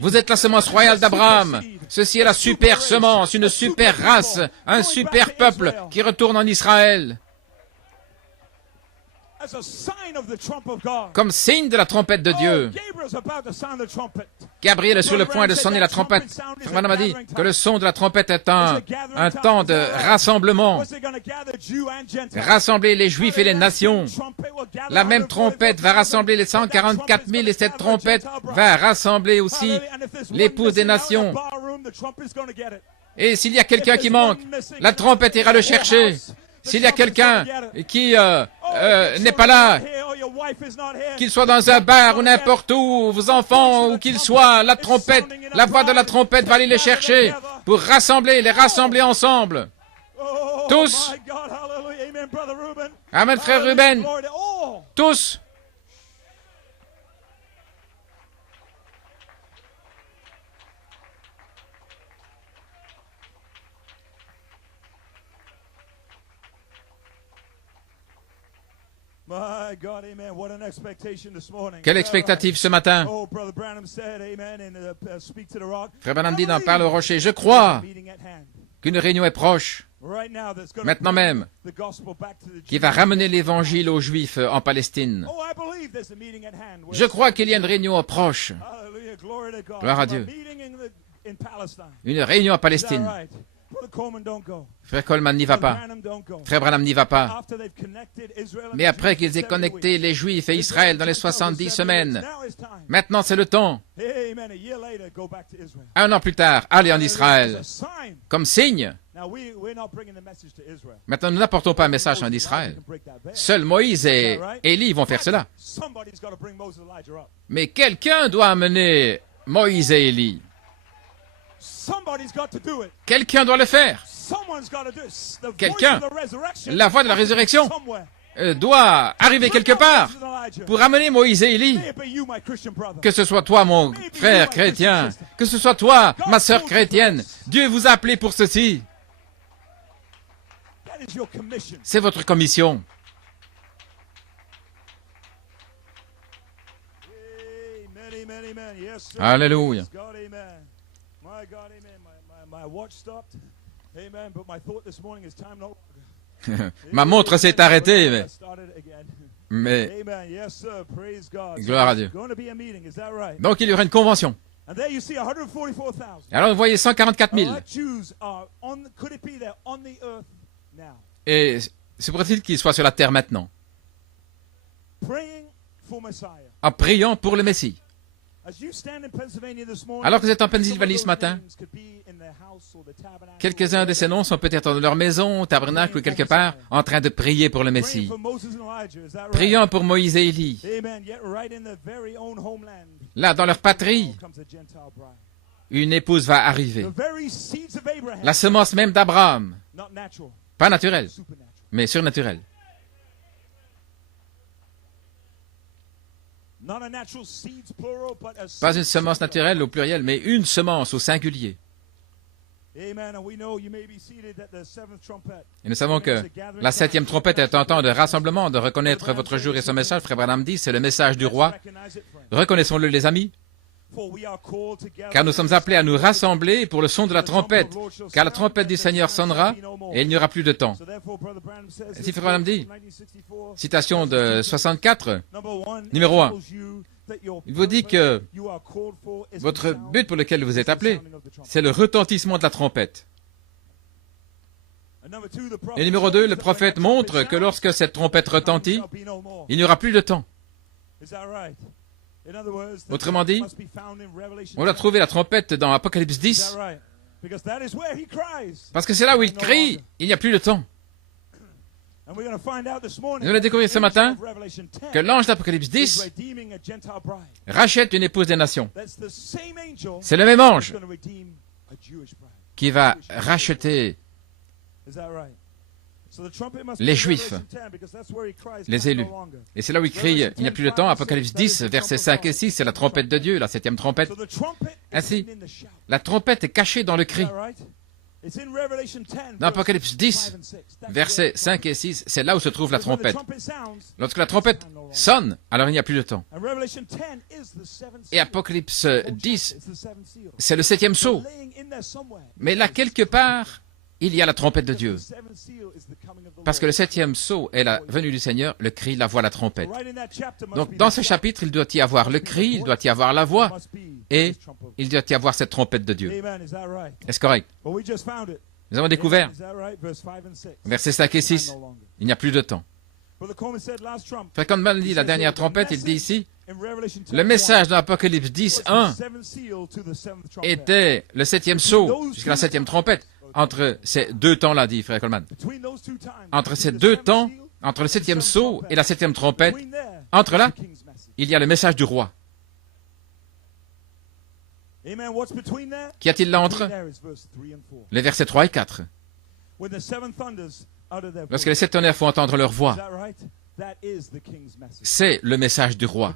Vous êtes la semence royale d'Abraham. Ceci est la super semence, une super race, un super peuple qui retourne en Israël. Comme signe de la trompette de Dieu. Gabriel est sur le point de sonner la trompette. Frère Branham a dit que le son de la trompette est un temps de rassemblement. Rassembler les Juifs et les nations. La même trompette va rassembler les 144 000 et cette trompette va rassembler aussi l'épouse des nations. Et s'il y a quelqu'un qui manque, la trompette ira le chercher. S'il y a quelqu'un qui n'est pas là, qu'il soit dans un bar ou n'importe où, vos enfants, où qu'ils soient, la trompette, la voix de la trompette va aller les chercher pour les rassembler ensemble. Tous. Amen, frère Ruben. Tous. Quelle expectative ce matin. Frère Branham dit dans Parle au rocher, je crois qu'une réunion est proche, maintenant même, qui va ramener l'évangile aux Juifs en Palestine. Je crois qu'il y a une réunion proche. Gloire à Dieu. Une réunion en Palestine. Frère Coleman n'y va pas. Frère Branham n'y va pas. Mais après qu'ils aient connecté les Juifs et Israël dans les 70 semaines, maintenant c'est le temps. Un an plus tard, allez en Israël, comme signe. Maintenant, nous n'apportons pas un message en Israël. Seuls Moïse et Élie vont faire cela. Mais quelqu'un doit amener Moïse et Élie. Quelqu'un doit le faire. Quelqu'un, la voie de la résurrection, doit arriver quelque part pour amener Moïse et Élie. Que ce soit toi, mon frère chrétien, que ce soit toi, ma sœur chrétienne, Dieu vous a appelé pour ceci. C'est votre commission. Alléluia. Ma montre s'est arrêtée, mais gloire à Dieu. Donc il y aura une convention. Alors vous voyez 144 000. Et c'est possible qu'il soit sur la terre maintenant, en priant pour le Messie. Alors que vous êtes en Pennsylvanie ce matin, quelques-uns de ces noms sont peut-être dans leur maison, au tabernacle ou quelque part, en train de prier pour le Messie. Prions pour Moïse et Élie. Là, dans leur patrie, une épouse va arriver. La semence même d'Abraham. Pas naturelle, mais surnaturelle. Pas une semence naturelle au pluriel, mais une semence au singulier. Et nous savons que la 7e trompette est un temps de rassemblement, de reconnaître votre jour et son message. Frère Branham dit, c'est le message du roi. Reconnaissons-le, les amis, car nous sommes appelés à nous rassembler pour le son de la trompette, car la trompette du Seigneur sonnera et il n'y aura plus de temps. Si Frère Branham dit, citation de 64, numéro 1, il vous dit que votre but pour lequel vous êtes appelé, c'est le retentissement de la trompette. Et numéro 2, le prophète montre que lorsque cette trompette retentit, il n'y aura plus de temps. Autrement dit, on doit trouver la trompette dans Apocalypse 10, parce que c'est là où il crie, il n'y a plus de temps. Nous allons découvrir ce matin que l'ange d'Apocalypse 10 rachète une épouse des nations. C'est le même ange qui va racheter les Juifs, les élus. Et c'est là où il crie, il n'y a plus de temps, Apocalypse 10, versets 5 et 6, c'est la trompette de Dieu, la 7e trompette. Ainsi, la trompette est cachée dans le cri. Dans Apocalypse 10, versets 5 et 6, c'est là où se trouve la trompette. Lorsque la trompette sonne, alors il n'y a plus de temps. Et Apocalypse 10, c'est le 7e sceau. Mais là, quelque part, il y a la trompette de Dieu. Parce que le 7e sceau est la venue du Seigneur, le cri, la voix, la trompette. Donc, dans ce chapitre, il doit y avoir le cri, il doit y avoir la voix, et il doit y avoir cette trompette de Dieu. Est-ce correct? Nous avons découvert, versets 5 et 6, il n'y a plus de temps. Frère Conman dit la dernière trompette, il dit ici, le message dans Apocalypse 10, 1 était le 7e sceau, jusqu'à la 7e trompette. Entre ces deux temps-là, dit Frère Coleman. Entre ces deux temps, entre le 7e sceau et la 7e trompette, entre là, il y a le message du roi. Qu'y a-t-il là entre? Les versets 3 et 4. Lorsque les 7 tonnerres font entendre leur voix, c'est le message du roi.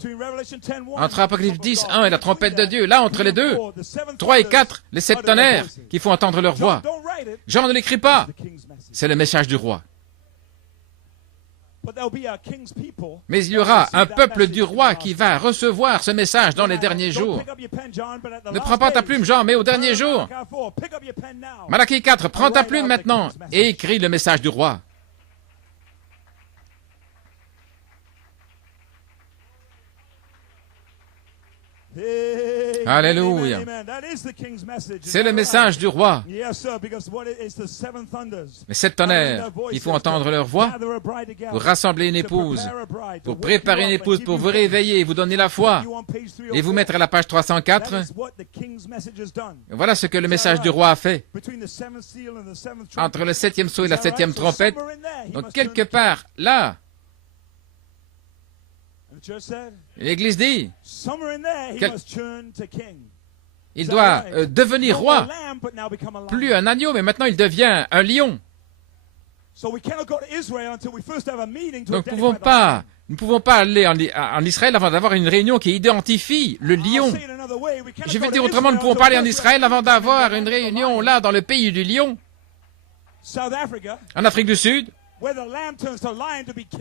Entre Apocalypse 10, 1 et la trompette de Dieu, là, entre les deux, 3 et 4, les 7 tonnerres qui font entendre leur voix. Jean ne l'écrit pas. C'est le message du roi. Mais il y aura un peuple du roi qui va recevoir ce message dans les derniers jours. Ne prends pas ta plume, Jean, mais au dernier jour. Malachie 4, prends ta plume maintenant et écris le message du roi. Alléluia. C'est le message du roi. Mais 7 tonnerres, il faut entendre leur voix pour rassembler une épouse, pour préparer une épouse, pour vous réveiller, vous donner la foi et vous mettre à la page 304. Voilà ce que le message du roi a fait. Entre le 7e sceau et la 7e trompette, donc quelque part là, l'Église dit il doit devenir roi, plus un agneau, mais maintenant il devient un lion. Donc nous ne pouvons pas aller en Israël avant d'avoir une réunion qui identifie le lion. Je vais dire autrement, nous ne pouvons pas aller en Israël avant d'avoir une réunion là, dans le pays du lion, en Afrique du Sud,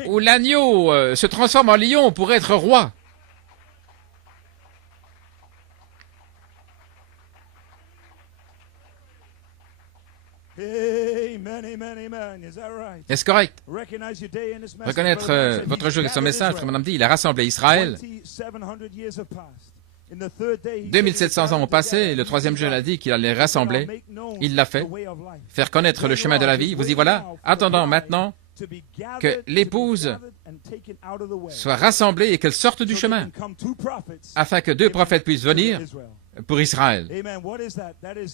où l'agneau se transforme en lion pour être roi. Est-ce correct? Reconnaître votre jour et son message, comme madame dit, il a rassemblé Israël. 2700 ans ont passé, et le troisième jour, il a dit qu'il allait rassembler. Il l'a fait. Faire connaître le chemin de la vie. Vous y voilà. Attendons maintenant que l'épouse soit rassemblée et qu'elle sorte du chemin, afin que 2 prophètes puissent venir pour Israël.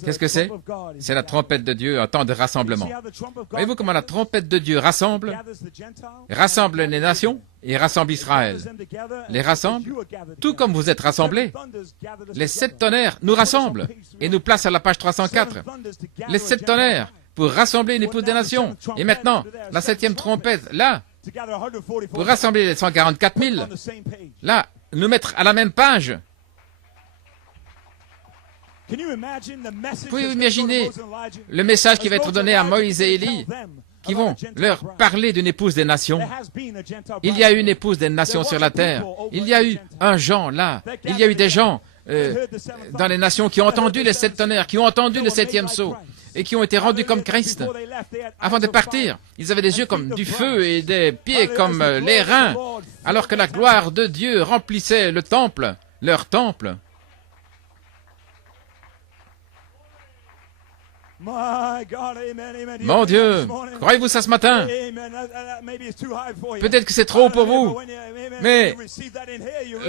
Qu'est-ce que c'est? C'est la trompette de Dieu en temps de rassemblement. Voyez-vous comment la trompette de Dieu rassemble les nations et rassemble Israël. Les rassemble, tout comme vous êtes rassemblés. Les 7 tonnerres nous rassemblent et nous placent à la page 304. Les 7 tonnerres pour rassembler une épouse des nations. Et maintenant, la 7e trompette, là, pour rassembler les 144 000, là, nous mettre à la même page. Pouvez-vous imaginer le message qui va être donné à Moïse et Élie, qui vont leur parler d'une épouse des nations? Il y a eu une épouse des nations sur la terre. Il y a eu un Jean là. Il y a eu des gens dans les nations qui ont entendu les 7 tonnerres, qui ont entendu le 7e sceau, et qui ont été rendus comme Christ. Avant de partir, ils avaient des yeux comme du feu et des pieds comme les reins, alors que la gloire de Dieu remplissait le temple, leur temple. Mon Dieu, croyez-vous ça ce matin? Peut-être que c'est trop haut pour vous, mais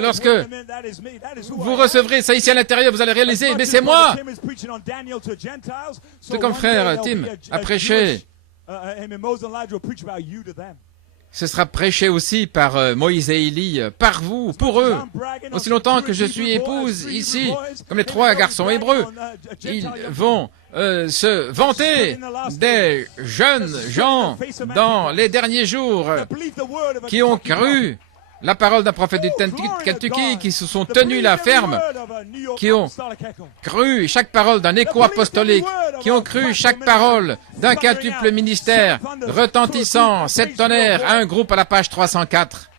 lorsque vous recevrez ça ici à l'intérieur, vous allez réaliser, mais c'est moi! C'est comme frère Tim a prêché. Ce sera prêché aussi par Moïse et Élie, par vous, pour eux. Aussi longtemps que je suis épouse ici, comme les 3 garçons hébreux, ils vont se vanter des jeunes gens dans les derniers jours qui ont cru la parole d'un prophète du Kentucky, qui se sont tenus là ferme, qui ont cru chaque parole d'un écho apostolique, qui ont cru chaque parole d'un quintuple ministère retentissant, 7 tonnerres à un groupe à la page 304.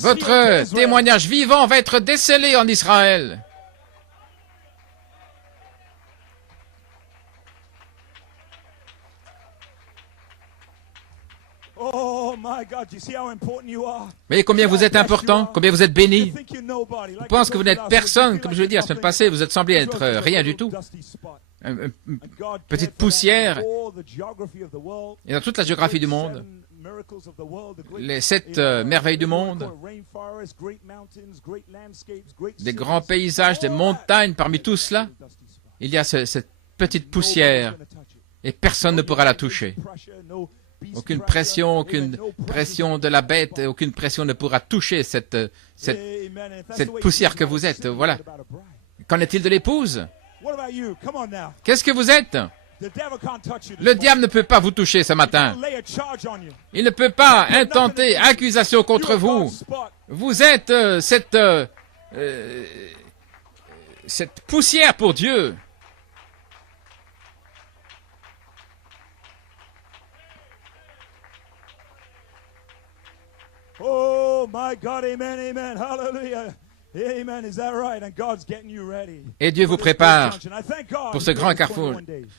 Votre témoignage vivant va être décelé en Israël. Voyez combien vous êtes important, combien vous êtes béni. Je pense que vous n'êtes personne, comme je l'ai dit la semaine passée, vous êtes semblé être rien du tout. Une petite poussière. Et dans toute la géographie du monde, les 7 merveilles du monde, des grands paysages, des montagnes, parmi tout cela, il y a cette petite poussière et personne ne pourra la toucher. Aucune pression de la bête, aucune pression ne pourra toucher cette poussière que vous êtes. Voilà. Qu'en est-il de l'épouse? Qu'est-ce que vous êtes? Le diable ne peut pas vous toucher ce matin. Il ne peut pas intenter accusation contre vous. Vous êtes cette poussière pour Dieu. Oh my God, amen, amen, hallelujah. Et Dieu vous prépare pour ce grand carrefour.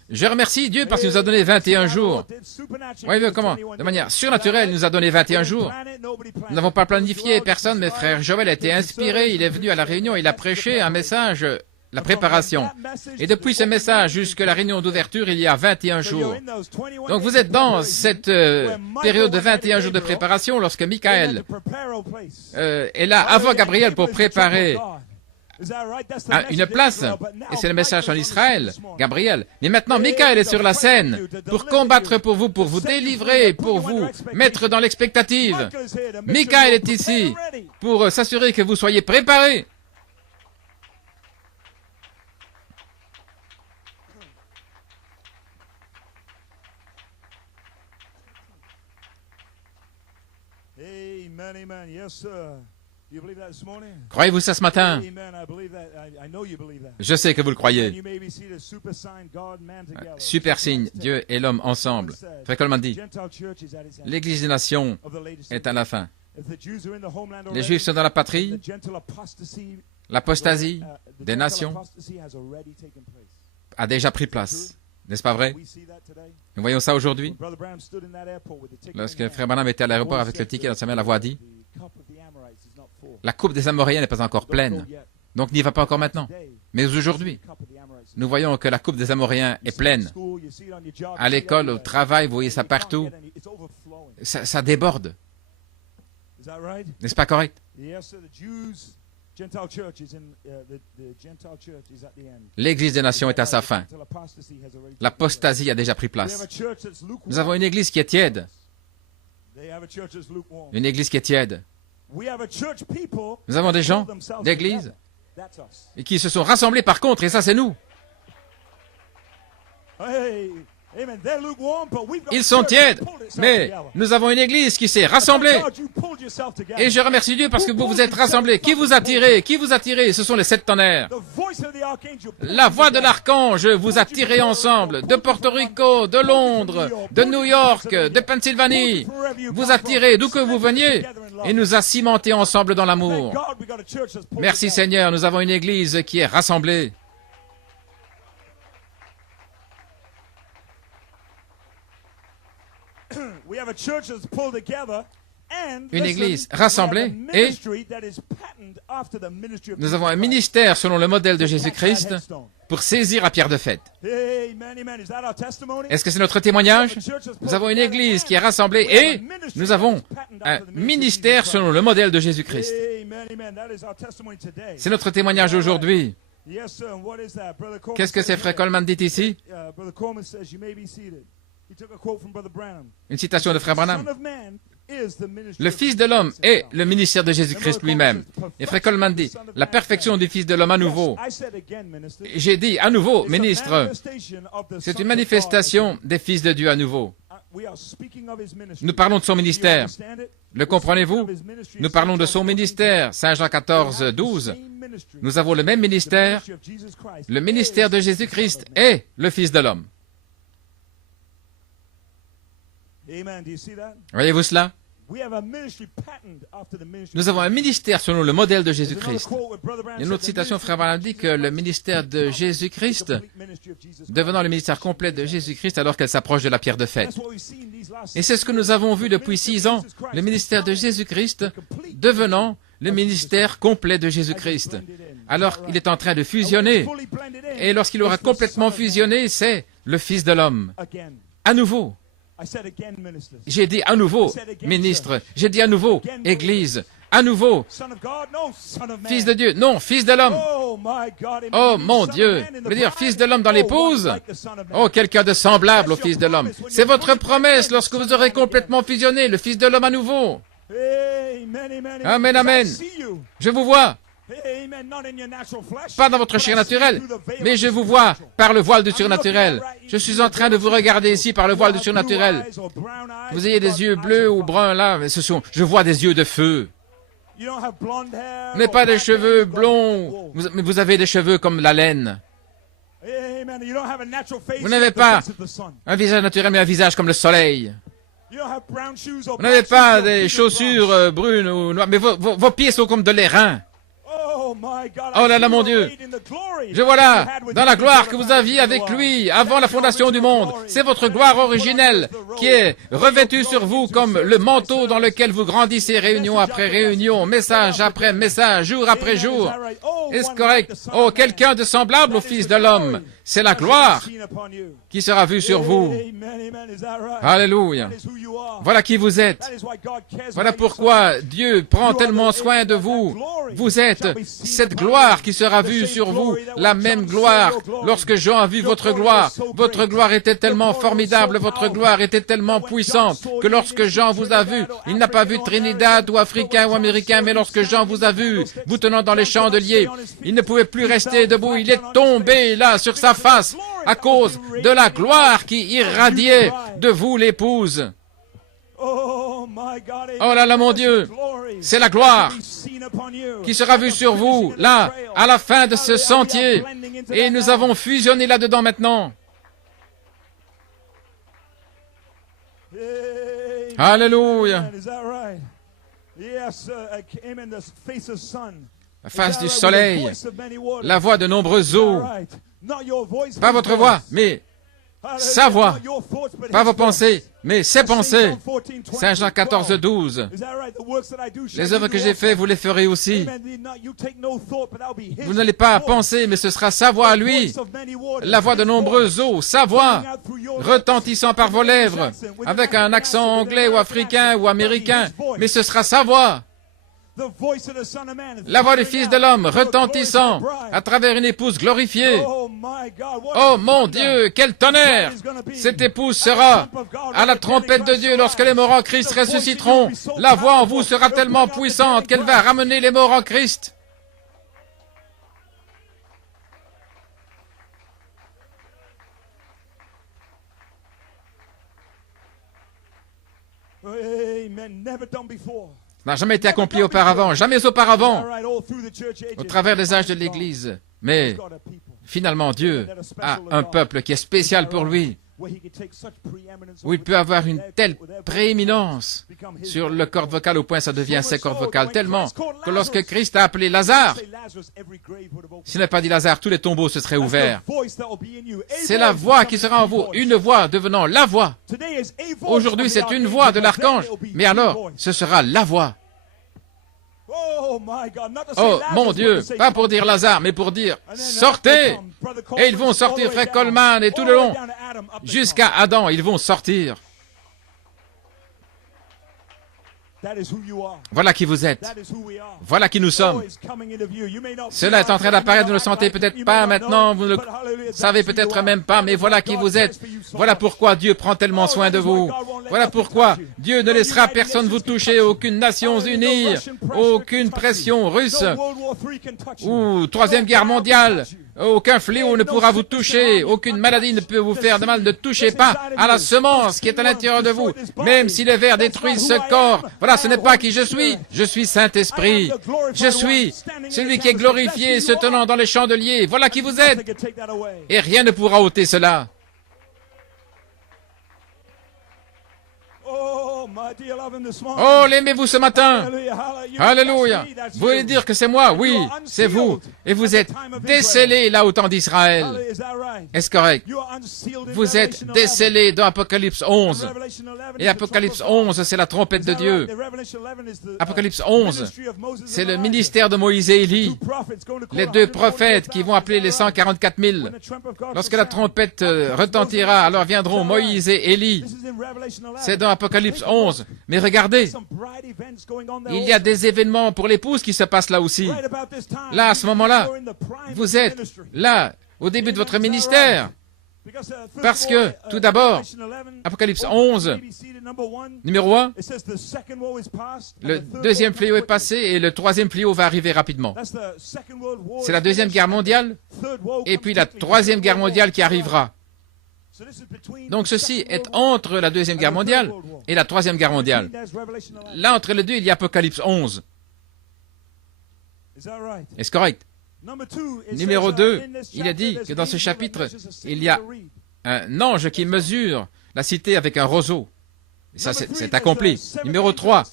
Je remercie Dieu parce qu'il nous a donné 21 jours. Voyez-vous comment? De manière surnaturelle, il nous a donné 21 jours. Nous n'avons pas planifié personne, mais frère Joël a été inspiré, il est venu à la réunion, il a prêché un message, la préparation. Et depuis ce message jusqu'à la réunion d'ouverture, il y a 21 jours. Donc vous êtes dans cette période de 21 jours de préparation lorsque Michael est là avant Gabriel pour préparer une place. Et c'est le message en Israël, Gabriel. Mais maintenant, Michael est sur la scène pour combattre pour vous délivrer, pour vous mettre dans l'expectative. Michael est ici pour s'assurer que vous soyez préparés. Amen. Yes, sir. You believe that this morning? Croyez-vous ça ce matin? Amen. I believe that. I know you believe that. Je sais que vous le And croyez. you maybe see the super sign, God, man together. Super signe, Dieu et l'homme ensemble. Frère Coleman dit, Gentile church is at its end l'Église des nations of the latest est à la fin. If the Jews are in the homeland Les already, Juifs sont dans la patrie, the Gentile apostasy, l'apostasie the des Gentile nations apostasy has already taken place. a déjà pris place. N'est-ce pas vrai? We see that today. Nous voyons ça aujourd'hui. When Brother Branham stood in that airport with the ticket Lorsque in his Frère hand, Branham était à l'aéroport the avec le voice ticket dans said, sa main, la voix dit, "The cup of the Amorites is not full. la coupe des Amoréens n'est pas encore Don't pleine. go yet." Donc n'y va pas encore maintenant. Today, Mais aujourd'hui, the cup of the Amorites is nous voyons que la coupe des Amoréens You est see it pleine. at school, you see it on your job, À you see it l'école, au everywhere. travail, vous voyez ça You can't partout. get any- it's overflowing. Ça déborde. Is that right? N'est-ce pas correct? Yes, sir. The Jews, Gentile church is in the Gentile church is at the end. L'Église des nations est à sa fin. Gentile apostasy has already taken L'apostasie a déjà pris place. We have place. a church that's lukewarm. Nous avons une Église qui est tiède. They have a church that's lukewarm. Une Église qui est tiède. We have a church people Nous avons des gens that themselves d'église together. That's us. et qui se sont rassemblés par contre, et ça c'est nous. Hey, amen. They're lukewarm, but we've got a Ils sont church that tièdes, pulled itself mais together. nous avons une Église qui s'est rassemblée. God, you pulled yourself together. Et je remercie Dieu parce que vous vous êtes rassemblés. Qui vous a tiré? Qui vous a tiré? Ce sont les 7 tonnerres. The voice of the archangel pulled La voix de together. l'archange vous a tirés ensemble, de Porto Rico, de Londres, de New York, de Pennsylvanie, vous a tirés d'où que vous veniez et nous a cimentés ensemble dans Thank l'amour. God we got a church that's pulled Merci together. Seigneur, nous avons une Église qui est rassemblée. We have a church that's pulled together and Une listen, église we rassemblée have a et ministry that is patterned after the ministry of Nous Jesus avons un Christ. ministère selon le modèle de To catch that Jésus-Christ headstone. pour saisir à pierre de fête. Amen, amen. Is that our testimony? Est-ce que c'est notre témoignage? Nous avons une Église qui est rassemblée et nous avons un ministère selon le modèle de Jésus-Christ. Amen, amen. That is our testimony today. C'est notre témoignage aujourd'hui. Yes, sir. And what is that? Brother Coleman Qu'est-ce que says c'est, Frère here, Coleman dit ici? Brother Coleman says you may be seated. He took a quote from Brother Branham. Une citation de Frère Branham. Son of man is the ministry Le of Fils de l'homme Jesus est himself. le ministère de Jésus-Christ lui-même. Et Frère Coleman dit, la perfection du Fils de l'homme à nouveau. Yes, I said again, minister. J'ai dit à nouveau, It's a ministre, manifestation of the c'est sons une of manifestation God. des fils de Dieu à nouveau. We are speaking of his ministry. Nous parlons de son Do you ministère. understand it? Le comprenez-vous? Nous parlons de son ministère, Saint Jean 14, 12. Nous avons le même ministère. Le ministère de Jésus-Christ est le Fils de l'homme. Amen. Do you see that? Voyez-vous cela? We have a ministry patterned after the ministry. Nous avons un ministère selon le modèle de There's another Jésus-Christ. quote where Brother Branham Il y a une autre said, "The citation, ministry Frère Branham dit que le ministère de Jésus-Christ, complete ministry of Jesus Christ." devenant le ministère complet de Jésus-Christ alors qu'elle s'approche de la pierre de fête. That's what we've seen these last Et c'est ce que nous avons vu depuis 6 ans, le ministère de Jésus-Christ devenant le ministère complet de Jésus-Christ. Alors il est en train de fusionner. fully blended in. Et lorsqu'il aura complètement fusionné, c'est le Fils de l'homme. Again. À nouveau. I said again, ministers. J'ai dit à nouveau, ministre. J'ai dit à nouveau, Église. À nouveau, Son of God? No, son of man. Fils de Dieu. Non, Fils de l'homme. Oh my God. Amen. Oh You mon son of Dieu. man in the Je veux dire, bride? Fils de l'homme dans Oh, l'épouse. one like the son of man. Oh, quelqu'un de semblable au Fils de l'homme. C'est votre promesse lorsque vous aurez complètement fusionné, le Fils de l'homme à nouveau. Amen, amen, Amen, amen. I see you. Je vous vois, Amen. Not in your natural flesh, pas dans votre but I chair see you naturelle, through the veil mais of je the vous vois supernatural. par le voile du surnaturel. Je suis en train de vous regarder ici par le voile du You have blue surnaturel. eyes or brown eyes, Vous ayez you des got yeux eyes bleus of ou fire. bruns là, mais je vois des yeux de feu. You don't have blonde hair Vous n'avez or pas des black hair, cheveux you've got blonds, wool. mais vous avez des cheveux comme la laine. Amen. You don't have a natural face Vous n'avez like the pas face of the sun. un visage naturel, mais un visage comme le soleil. You don't have brown shoes or Vous n'avez black pas shoes or des blue chaussures bras. brunes ou noires, mais vos pieds sont comme de l'airain. Oh Oh là là, mon Dieu! Je vois là, dans la gloire que vous aviez avec lui avant la fondation du monde. C'est votre gloire originelle qui est revêtue sur vous comme le manteau dans lequel vous grandissez réunion après réunion, message après message, jour après jour. Est-ce correct? Oh, quelqu'un de semblable au Fils de l'homme. C'est la gloire qui sera vue sur vous. Alléluia. Voilà qui vous êtes. Voilà pourquoi Dieu prend tellement soin de vous. Vous êtes cette gloire qui sera vue sur vous, la même gloire. Lorsque Jean a vu votre gloire était tellement formidable, votre gloire était tellement puissante, que lorsque Jean vous a vu, il n'a pas vu Trinidad ou Africain ou Américain, mais lorsque Jean vous a vu, vous tenant dans les chandeliers, il ne pouvait plus rester debout, il est tombé là sur sa face à cause de la gloire qui irradiait de vous, l'épouse. Oh là là, mon Dieu, c'est la gloire qui sera vue sur vous, là, à la fin de ce sentier. Et nous avons fusionné là-dedans maintenant. Alléluia. La face du soleil, la voix de nombreux eaux. Pas votre voix, mais sa voix. Pas vos pensées, mais ses pensées. Saint Jean 14, 12. Les œuvres que j'ai faites, vous les ferez aussi. Vous n'allez pas penser, mais ce sera sa voix à lui. La voix de nombreux eaux, sa voix, retentissant par vos lèvres, avec un accent anglais ou africain ou américain, mais ce sera sa voix. La voix du Fils de l'homme retentissant à travers une épouse glorifiée. Oh mon Dieu, quel tonnerre! Cette épouse sera à la trompette de Dieu lorsque les morts en Christ ressusciteront. La voix en vous sera tellement puissante qu'elle va ramener les morts en Christ. Ça n'a jamais été accompli auparavant, jamais auparavant, au travers des âges de l'Église. Mais finalement, Dieu a un peuple qui est spécial pour lui, où il peut avoir une telle prééminence sur le corde vocale au point ça devient ses cordes vocales, tellement que lorsque Christ a appelé Lazare, s'il n'a pas dit Lazare, tous les tombeaux se seraient ouverts. C'est la voix qui sera en vous, une voix devenant la voix. Aujourd'hui, c'est une voix de l'archange, mais alors, ce sera la voix. Oh, mon Dieu, pas pour dire Lazare, mais pour dire « Sortez !» Et ils vont sortir, Frère Coleman, et tout le long, jusqu'à Adam, ils vont sortir. Voilà qui vous êtes. Voilà qui nous sommes. Cela est en train d'apparaître, vous ne le sentez peut-être pas maintenant, vous ne le savez peut-être même pas, mais voilà qui vous êtes. Voilà pourquoi Dieu prend tellement soin de vous. Voilà pourquoi Dieu ne laissera personne vous toucher, aucune Nations Unies, aucune pression russe ou Troisième Guerre mondiale. Aucun fléau ne pourra vous toucher, aucune maladie ne peut vous faire de mal. Ne touchez pas à la semence qui est à l'intérieur de vous, même si les vers détruisent ce corps. Voilà, ce n'est pas qui je suis Saint-Esprit. Je suis celui qui est glorifié, se tenant dans les chandeliers. Voilà qui vous êtes. Et rien ne pourra ôter cela. Oh, l'aimez-vous ce matin? Alléluia. Vous voulez dire que c'est moi? Oui, c'est vous. Et vous êtes décellés là au temps d'Israël. Est-ce correct? Vous êtes décellés dans Apocalypse 11. Et Apocalypse 11, c'est la trompette de Dieu. Apocalypse 11, c'est le ministère de Moïse et Élie. Les deux prophètes qui vont appeler les 144 000. Lorsque la trompette retentira, alors viendront Moïse et Élie. C'est dans Apocalypse 11. Mais regardez, il y a des événements pour l'épouse qui se passent là aussi. Là, à ce moment-là, vous êtes là, au début de votre ministère. Parce que, tout d'abord, Apocalypse 11, numéro 1, le deuxième fléau est passé et le troisième fléau va arriver rapidement. C'est la Deuxième Guerre mondiale et puis la Troisième Guerre mondiale qui arrivera. Donc ceci est entre la Deuxième Guerre mondiale et la Troisième Guerre mondiale. Là, entre les deux, il y a Apocalypse 11. Est-ce correct? Numéro 2, il est dit que dans ce chapitre, il y a un ange qui mesure la cité avec un roseau. Ça, c'est accompli. Numéro 3.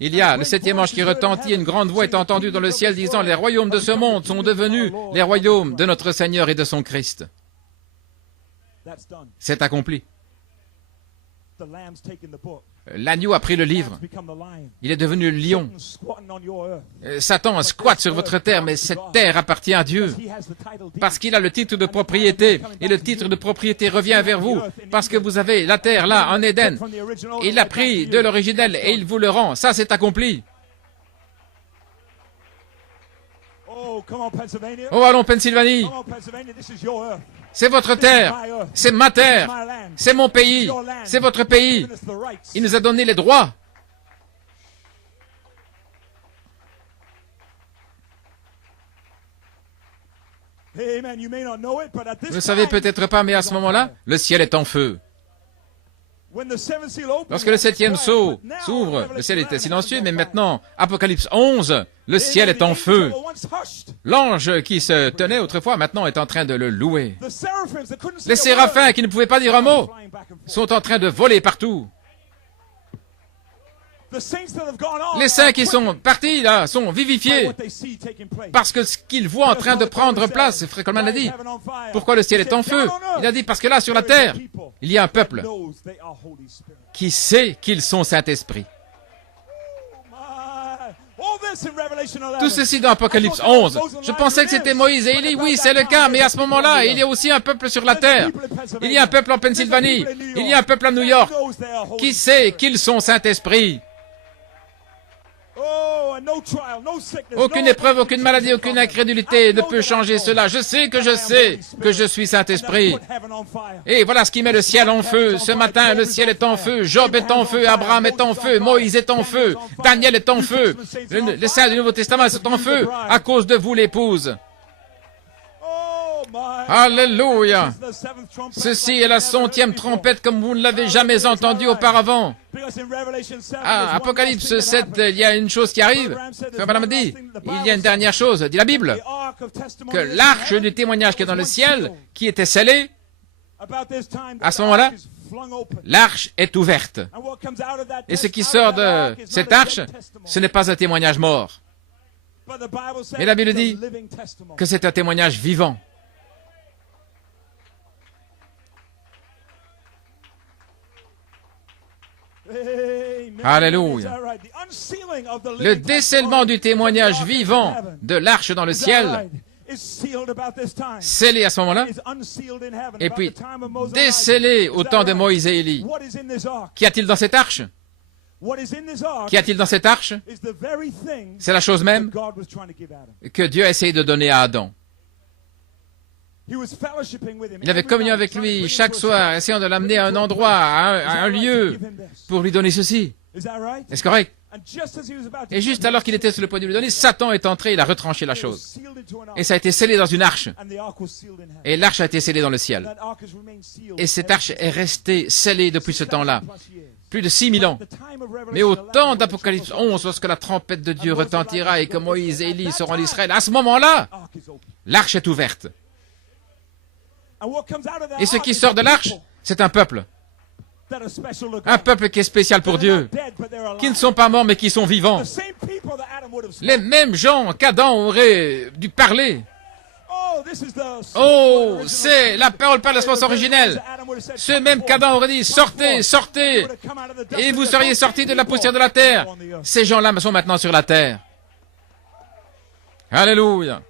Il y a le 7e ange qui retentit, et une grande voix est entendue dans le ciel disant, les royaumes de ce monde sont devenus les royaumes de notre Seigneur et de son Christ. C'est accompli. L'agneau a pris le livre. Il est devenu le lion. Satan squatte sur votre terre, mais cette terre appartient à Dieu. Parce qu'il a le titre de propriété. Et le titre de propriété revient vers vous. Parce que vous avez la terre là, en Éden. Il l'a pris de l'originel et il vous le rend. Ça, c'est accompli. Oh, allons, Pennsylvanie. C'est votre terre, c'est ma terre, c'est mon pays, c'est votre pays. Il nous a donné les droits. Vous ne savez peut-être pas, mais à ce moment-là, le ciel est en feu. Lorsque le 7e sceau s'ouvre, le ciel était silencieux, mais maintenant, Apocalypse 11, le ciel est en feu. L'ange qui se tenait autrefois, maintenant, est en train de le louer. Les séraphins qui ne pouvaient pas dire un mot sont en train de voler partout. Les saints qui sont partis, là, sont vivifiés parce que ce qu'ils voient en train de prendre place, Frère Coleman l'a dit. Pourquoi le ciel est en feu? Il a dit parce que là, sur la terre, il y a un peuple qui sait qu'ils sont Saint-Esprit. Tout ceci dans Apocalypse 11. Je pensais que c'était Moïse et Élie. Oui, c'est le cas, mais à ce moment-là, il y a aussi un peuple sur la terre. Il y a un peuple en Pennsylvanie. Il y a un peuple à New York qui sait qu'ils sont Saint-Esprit. Aucune épreuve, aucune maladie, aucune incrédulité ne peut changer cela. Je sais que je suis Saint-Esprit. Et voilà ce qui met le ciel en feu. Ce matin, le ciel est en feu. Job est en feu. Abraham est en feu. Moïse est en feu. Daniel est en feu. Les saints du Nouveau Testament sont en feu à cause de vous, l'épouse. Alléluia. Ceci est la 100e trompette comme vous ne l'avez jamais entendue auparavant. Ah, Apocalypse 7, il y a une chose qui arrive. Madame dit, il y a une dernière chose, dit la Bible, que l'arche du témoignage qui est dans le ciel, qui était scellée, à ce moment-là, l'arche est ouverte. Et ce qui sort de cette arche, ce n'est pas un témoignage mort. Mais la Bible dit que c'est un témoignage vivant. Alléluia. Le décellement du témoignage vivant de l'arche dans le ciel, scellé à ce moment-là, et puis décellé au temps de Moïse et Élie. Qu'y a-t-il dans cette arche? Qu'y a-t-il dans cette arche? C'est la chose même que Dieu a essayé de donner à Adam. Il avait communion avec lui chaque soir, essayant de l'amener à un endroit, à un lieu, pour lui donner ceci. Est-ce correct? Et juste alors qu'il était sur le point de lui donner, Satan est entré, il a retranché la chose. Et ça a été scellé dans une arche. Et l'arche a été scellée dans le ciel. Et cette arche est restée scellée depuis ce temps-là. Plus de 6000 ans. Mais au temps d'Apocalypse 11, lorsque la trompette de Dieu retentira et que Moïse et Élie seront en Israël, à ce moment-là, l'arche est ouverte. Et ce qui sort de l'arche, c'est un peuple. Un peuple qui est spécial pour Dieu, qui ne sont pas morts mais qui sont vivants. Les mêmes gens qu'Adam aurait dû parler. Oh, c'est la parole par la semence originelle. Ce même qu'Adam aurait dit, sortez, sortez, et vous seriez sortis de la poussière de la terre. Ces gens-là sont maintenant sur la terre. Alléluia.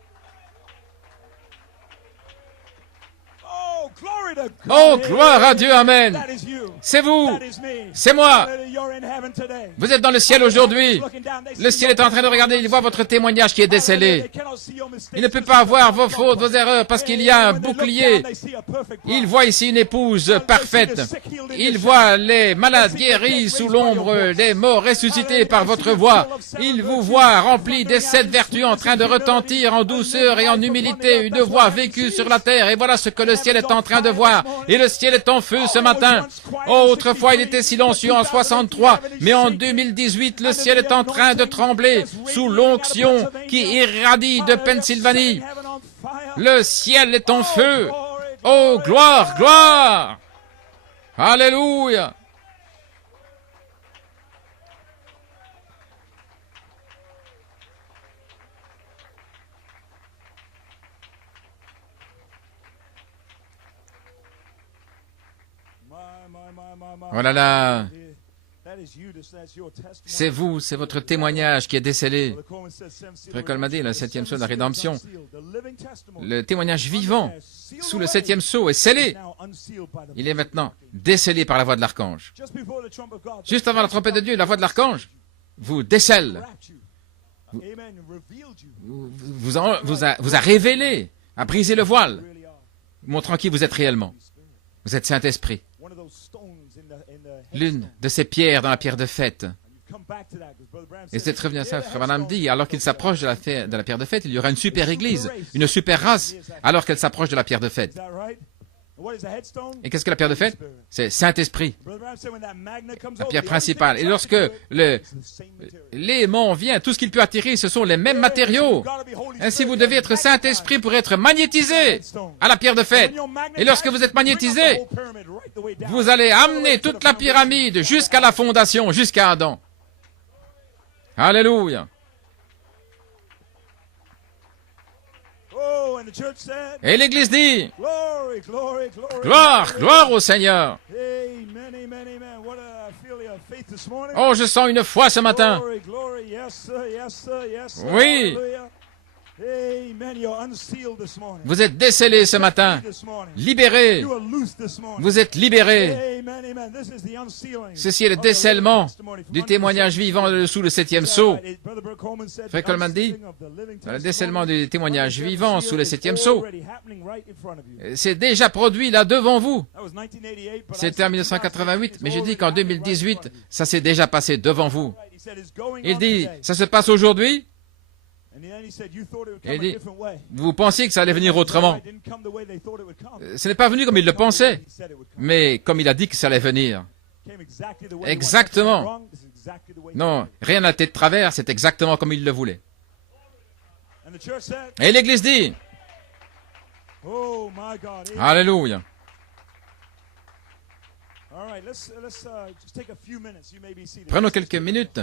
Oh, gloire à Dieu, amen. C'est vous, c'est moi. Vous êtes dans le ciel aujourd'hui. Le ciel est en train de regarder, il voit votre témoignage qui est décellé. Il ne peut pas voir vos fautes, vos erreurs, parce qu'il y a un bouclier. Il voit ici une épouse parfaite. Il voit les malades guéris sous l'ombre, les morts ressuscités par votre voix. Il vous voit rempli des 7 vertus en train de retentir en douceur et en humilité, une voix vécue sur la terre. Et voilà ce que le ciel est en train de voir. Et le ciel est en feu ce matin. Oh, autrefois il était silencieux en 63, mais en 2018, le ciel est en train de trembler sous l'onction qui irradie de Pennsylvanie. Le ciel est en feu. Oh, gloire, gloire. Alléluia. Oh là là, c'est vous, c'est votre témoignage qui est décellé. Frère Coleman dit, le 7e sceau de la rédemption, le témoignage vivant sous le 7e sceau est scellé. Il est maintenant décellé par la voix de l'archange. Juste avant la trompette de Dieu, la voix de l'archange vous décèle, vous a révélé, a brisé le voile, montrant qui vous êtes réellement. Vous êtes Saint-Esprit. L'une de ces pierres dans la pierre de fête. Et c'est revenu à ça, Frère Branham dit, alors qu'il s'approche de la pierre de fête, il y aura une super église, une super race, alors qu'elle s'approche de la pierre de fête. Et qu'est-ce que la pierre de fête? C'est Saint-Esprit, la pierre principale. Et lorsque l'aimant vient, tout ce qu'il peut attirer, ce sont les mêmes matériaux. Ainsi, vous devez être Saint-Esprit pour être magnétisé à la pierre de fête. Et lorsque vous êtes magnétisé, vous allez amener toute la pyramide jusqu'à la fondation, jusqu'à Adam. Alléluia. Et l'Église dit, gloire, gloire au Seigneur. Oh, je sens une foi ce matin. Oui. Vous êtes décellés ce matin, libérés. Vous êtes libérés. Ceci est le décèlement du témoignage vivant sous le 7e sceau. Frère Coleman dit, le décèlement du témoignage vivant sous le 7e sceau, c'est déjà produit là devant vous. C'était en 1988, mais j'ai dit qu'en 2018, ça s'est déjà passé devant vous. Il dit, ça se passe aujourd'hui. Il dit, vous pensiez que ça allait venir autrement. Ce n'est pas venu comme il le pensait, mais comme il a dit que ça allait venir. Exactement. Non, rien n'a été de travers, c'est exactement comme il le voulait. Et l'Église dit, Alléluia. Prenons quelques minutes.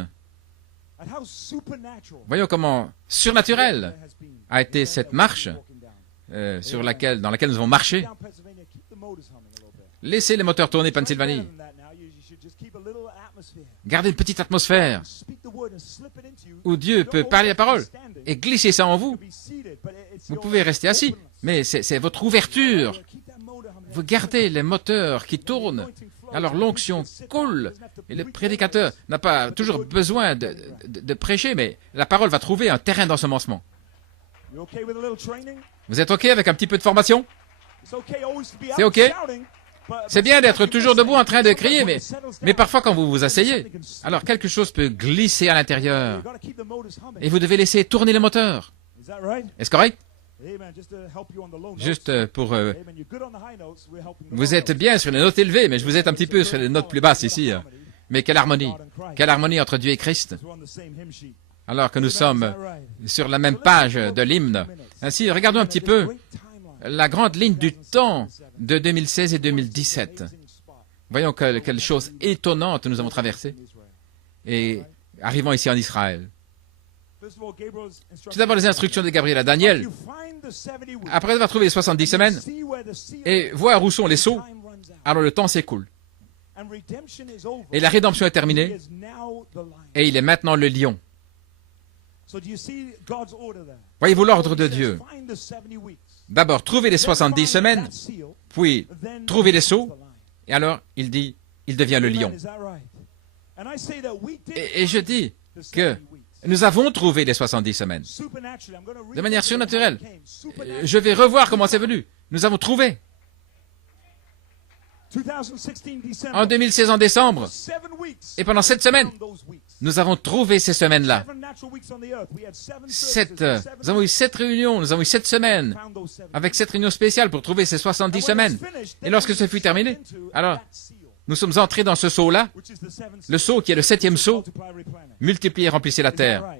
Voyons comment surnaturelle a été cette marche dans laquelle nous avons marché. Laissez les moteurs tourner, Pennsylvanie. Gardez une petite atmosphère où Dieu peut parler la parole et glisser ça en vous. Vous pouvez rester assis, mais c'est votre ouverture. Vous gardez les moteurs qui tournent. Alors l'onction coule et le prédicateur n'a pas toujours besoin de prêcher, mais la parole va trouver un terrain d'ensemencement. Vous êtes OK avec un petit peu de formation? C'est OK? C'est bien d'être toujours debout en train de crier, mais parfois quand vous vous asseyez, alors quelque chose peut glisser à l'intérieur et vous devez laisser tourner le moteur. Est-ce correct? Juste pour... vous êtes bien sur les notes élevées, mais je vous êtes un petit peu sur les notes plus basses ici. Mais quelle harmonie entre Dieu et Christ. Alors que nous sommes sur la même page de l'hymne. Ainsi, regardons un petit peu la grande ligne du temps de 2016 et 2017. Voyons quelle chose étonnante nous avons traversée. Et arrivons ici en Israël. Tout d'abord, les instructions de Gabriel à Daniel. Après avoir trouvé les 70 semaines et voir où sont les sceaux, alors le temps s'écoule. Et la rédemption est terminée. Et il est maintenant le lion. Voyez-vous l'ordre de Dieu? D'abord, trouver les 70 semaines, puis trouver les sceaux, et alors il dit, il devient le lion. Et je dis que nous avons trouvé les 70 semaines. De manière surnaturelle. Je vais revoir comment c'est venu. Nous avons trouvé. En 2016, en décembre, et pendant 7 semaines, nous avons trouvé ces semaines-là. Nous avons eu 7 réunions, nous avons eu 7 semaines, avec 7 réunions spéciales pour trouver ces 70 semaines. Et lorsque ce fut terminé, alors, nous sommes entrés dans ce sceau-là, le sceau qui est le 7e sceau, multipliez, remplissez la terre.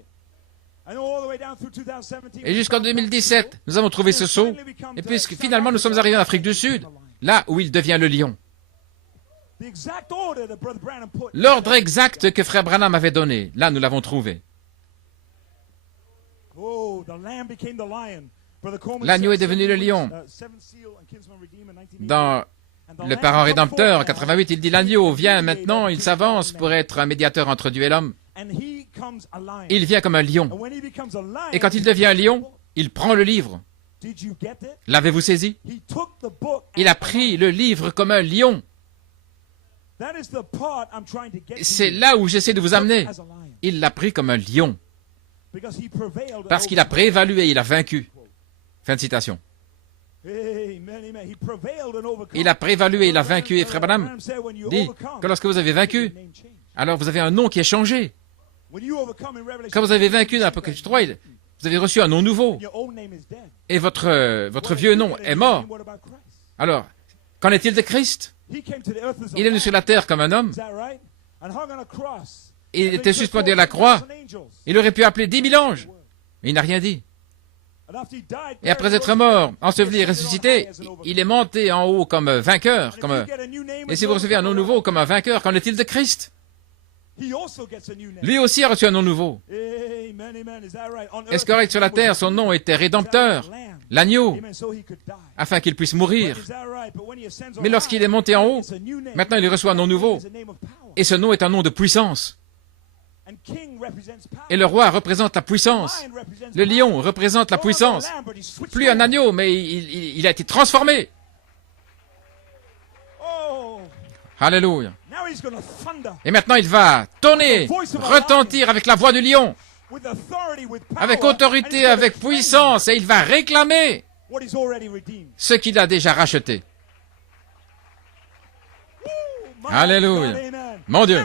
Et jusqu'en 2017, nous avons trouvé ce sceau, et puis finalement nous sommes arrivés en Afrique du Sud, là où il devient le lion. L'ordre exact que Frère Branham avait donné, là nous l'avons trouvé. L'agneau est devenu le lion. Dans Le parent rédempteur, en 88, il dit, l'agneau vient maintenant, il s'avance pour être un médiateur entre Dieu et l'homme. Il vient comme un lion. Et quand il devient un lion, il prend le livre. L'avez-vous saisi? Il a pris le livre comme un lion. C'est là où j'essaie de vous amener. Il l'a pris comme un lion. Parce qu'il a prévalué, il a vaincu. Fin de citation. Il a prévalué, il a vaincu. Et Frère Branham dit que lorsque vous avez vaincu, alors vous avez un nom qui est changé. Quand vous avez vaincu dans l'Apocalypse 3, vous avez reçu un nom nouveau. Et votre vieux nom est mort. Alors, qu'en est-il de Christ? Il est venu sur la terre comme un homme. Il était suspendu à la croix. Il aurait pu appeler 10 000 anges. Mais il n'a rien dit. Et après être mort, enseveli et ressuscité, il est monté en haut comme vainqueur. Et si vous recevez un nom nouveau comme un vainqueur, qu'en est-il de Christ? Lui aussi a reçu un nom nouveau. Est-ce correct sur la terre, son nom était Rédempteur, l'agneau, afin qu'il puisse mourir. Mais lorsqu'il est monté en haut, maintenant il reçoit un nom nouveau. Et ce nom est un nom de puissance. Et le roi représente la puissance. Le lion représente la puissance. Plus un agneau, mais il a été transformé. Alléluia. Et maintenant il va tonner, retentir avec la voix du lion, avec autorité, avec puissance, et il va réclamer ce qu'il a déjà racheté. Alléluia. Mon Dieu.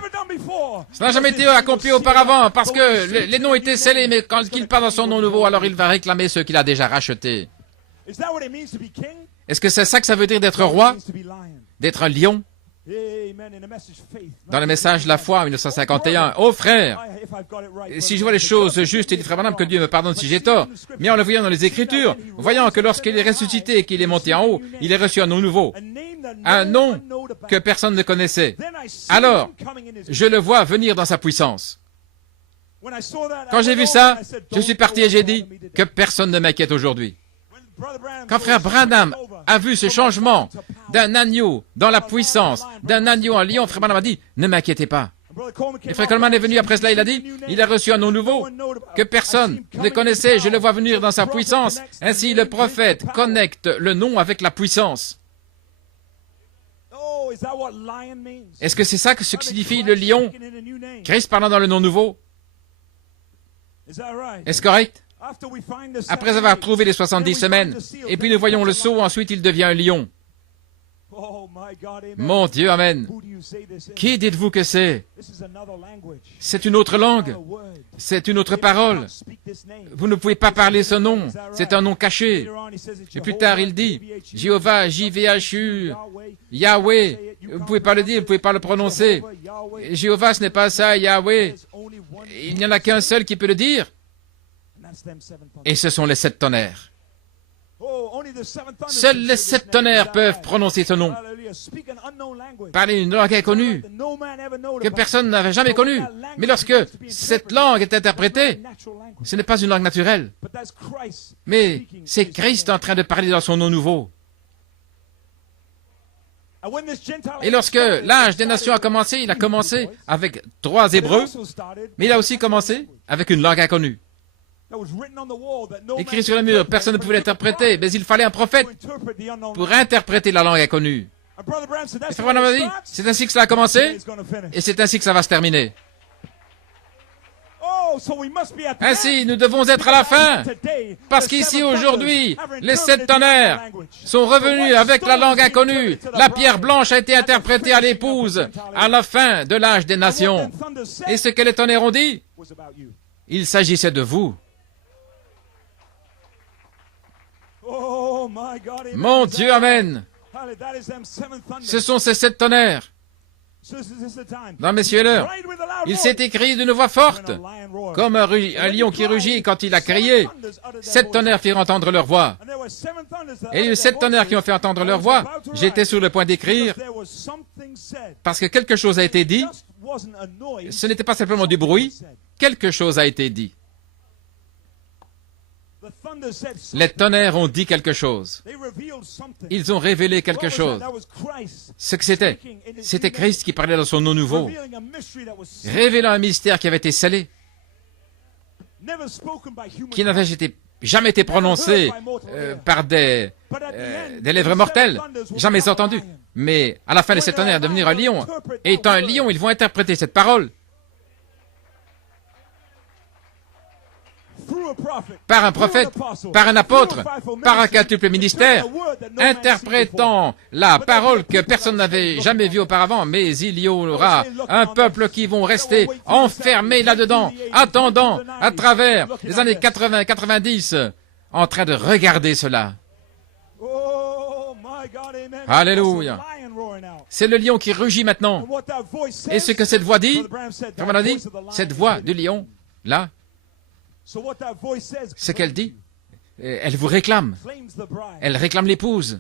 Ça n'a jamais été accompli auparavant, parce que les noms étaient scellés, mais quand il parle dans son nom nouveau, alors il va réclamer ce qu'il a déjà racheté. Est-ce que c'est ça que ça veut dire d'être roi? D'être un lion? Dans le message de la foi en 1951, oh frère, si je vois les choses justes, il dit frère Branham que Dieu me pardonne si j'ai tort, mais en le voyant dans les Écritures, voyant que lorsqu'il est ressuscité et qu'il est monté en haut, il a reçu un nom nouveau, un nom que personne ne connaissait. Alors, je le vois venir dans sa puissance. Quand j'ai vu ça, je suis parti et j'ai dit que personne ne m'inquiète aujourd'hui. Quand frère Branham a vu ce changement d'un agneau dans la puissance, d'un agneau en lion, frère Branham a dit, ne m'inquiétez pas. Et frère Coleman est venu après cela, il a dit, il a reçu un nom nouveau que personne ne connaissait, je le vois venir dans sa puissance. Ainsi le prophète connecte le nom avec la puissance. Est-ce que c'est ça que ce que signifie le lion? Christ parlant dans le nom nouveau? Est-ce correct? Après avoir trouvé les 70 semaines, et puis nous voyons le sceau, ensuite il devient un lion. Mon Dieu, amen. Qui dites-vous que c'est? C'est une autre langue. C'est une autre parole. Vous ne pouvez pas parler ce nom. C'est un nom caché. Et plus tard, il dit, Jéhovah, JVHU, Yahweh. Vous ne pouvez pas le dire, vous ne pouvez pas le prononcer. Jéhovah, ce n'est pas ça, Yahweh. Il n'y en a qu'un seul qui peut le dire. Et ce sont les 7 tonnerres. Seuls les 7 tonnerres peuvent prononcer ce nom. Parler une langue inconnue que personne n'avait jamais connue. Mais lorsque cette langue est interprétée, ce n'est pas une langue naturelle. Mais c'est Christ en train de parler dans son nom nouveau. Et lorsque l'âge des nations a commencé, il a commencé avec 3 Hébreux, mais il a aussi commencé avec une langue inconnue. Écrit sur le mur, personne ne pouvait l'interpréter, mais il fallait un prophète pour interpréter la langue inconnue. Et Frère Branham a dit, c'est ainsi que cela a commencé, et c'est ainsi que ça va se terminer. Ainsi, nous devons être à la fin, parce qu'ici aujourd'hui, les 7 tonnerres sont revenus avec la langue inconnue. La pierre blanche a été interprétée à l'épouse à la fin de l'âge des nations. Et ce que les tonnerres ont dit, il s'agissait de vous. Mon Dieu, amen. Ce sont ces 7 tonnerres. Non, messieurs, l'heure. Il s'est écrit d'une voix forte, comme un lion qui rugit quand il a crié. 7 tonnerres firent entendre leur voix. Et il y a eu 7 tonnerres qui ont fait entendre leur voix. J'étais sur le point d'écrire, parce que quelque chose a été dit. Ce n'était pas simplement du bruit, quelque chose a été dit. Les tonnerres ont dit quelque chose. Ils ont révélé quelque chose. Ce que c'était Christ qui parlait dans son nom nouveau, révélant un mystère qui avait été scellé, qui n'avait jamais été prononcé par des lèvres mortelles, jamais entendu. Mais à la fin de cette tonnerre, devenir un lion, et étant un lion, ils vont interpréter cette parole par un prophète, par un apôtre, par un quintuple ministère, interprétant la parole que personne n'avait jamais vue auparavant, mais il y aura un peuple qui vont rester enfermés là-dedans, attendant à travers les années 80-90, en train de regarder cela. Alléluia. C'est le lion qui rugit maintenant. Et ce que cette voix dit, comme on a dit, cette voix du lion, là, ce qu'elle dit, elle vous réclame. Elle réclame l'épouse.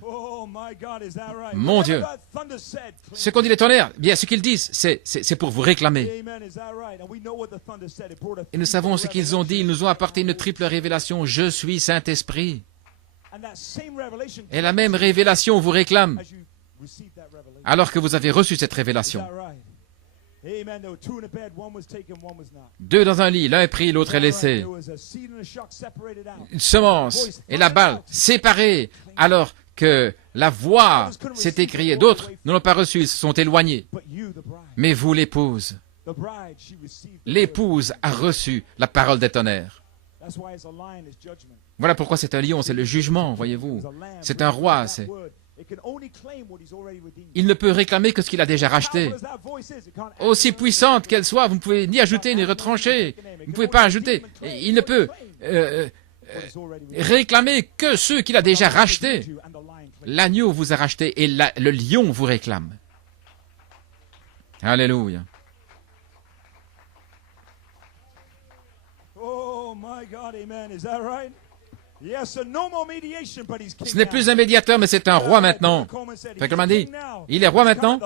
Mon Dieu. Ce qu'on dit les tonnerres, bien ce qu'ils disent, c'est pour vous réclamer. Et nous savons ce qu'ils ont dit. Ils nous ont apporté une triple révélation. Je suis Saint-Esprit. Et la même révélation vous réclame alors que vous avez reçu cette révélation. Deux dans un lit, l'un est pris, l'autre est laissé. Une semence et la balle séparées alors que la voix s'est écriée. D'autres ne l'ont pas reçu, ils se sont éloignés. Mais vous, l'épouse a reçu la parole des tonnerres. Voilà pourquoi c'est un lion, c'est le jugement, voyez-vous. C'est un roi, il ne peut réclamer que ce qu'il a déjà racheté. Aussi puissante qu'elle soit, vous ne pouvez ni ajouter ni retrancher. Vous ne pouvez pas ajouter. Il ne peut réclamer que ceux qu'il a déjà rachetés. L'agneau vous a racheté et le lion vous réclame. Alléluia. Oh my God, amen. Is that right? Ce n'est plus un médiateur, mais c'est un roi maintenant. Comme on dit, il est roi maintenant.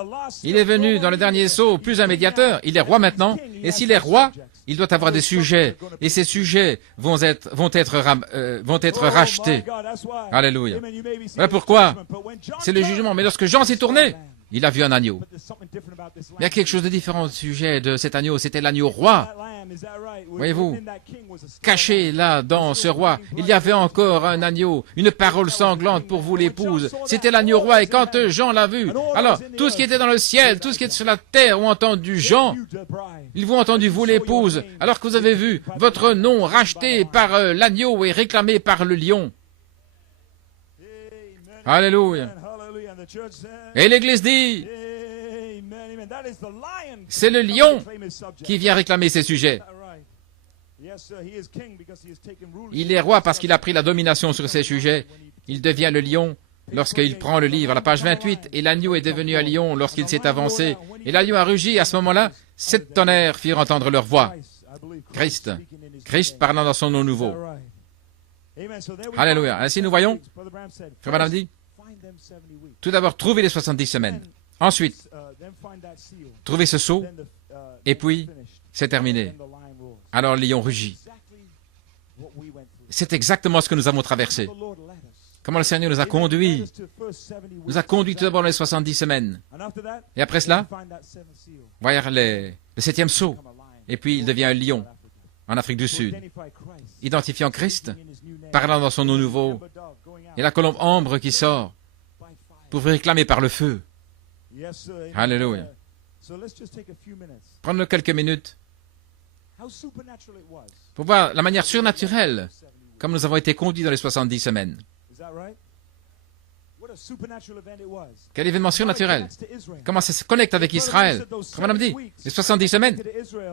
Il est venu dans le dernier saut, plus un médiateur. Il est roi maintenant. Et s'il est roi, il doit avoir des sujets. Et ces sujets vont être rachetés. Alléluia. Voilà pourquoi c'est le jugement. Mais lorsque Jean s'est tourné, il a vu un agneau. Il y a quelque chose de différent au sujet de cet agneau. C'était l'agneau roi. Voyez-vous, caché là dans ce roi, il y avait encore un agneau, une parole sanglante pour vous l'épouse. C'était l'agneau roi et quand Jean l'a vu, alors tout ce qui était dans le ciel, tout ce qui était sur la terre ont entendu Jean. Ils vous ont entendu vous l'épouse, alors que vous avez vu votre nom racheté par l'agneau et réclamé par le lion. Alléluia. Et l'Église dit, c'est le lion qui vient réclamer ses sujets. Il est roi parce qu'il a pris la domination sur ses sujets. Il devient le lion lorsqu'il prend le livre à la page 28. Et l'agneau est devenu un lion lorsqu'il s'est avancé. Et l'agneau a rugi. À ce moment-là, 7 tonnerres firent entendre leur voix. Christ parlant dans son nom nouveau. Alléluia. Ainsi nous voyons, Frère Branham dit, tout d'abord, trouvez les 70 semaines. Ensuite, trouvez ce sceau, et puis, c'est terminé. Alors le lion rugit. C'est exactement ce que nous avons traversé. Comment le Seigneur nous a conduits. Nous a conduits tout d'abord les 70 semaines. Et après cela, voyez le 7e sceau. Et puis, il devient un lion en Afrique du Sud, identifiant Christ, parlant dans son nom nouveau. Et la colombe ambre qui sort pour vous réclamer par le feu. Alléluia. Prenons quelques minutes pour voir la manière surnaturelle comme nous avons été conduits dans les 70 semaines. Quel événement surnaturel. Comment ça se connecte avec Israël. Comme on a dit, les 70 semaines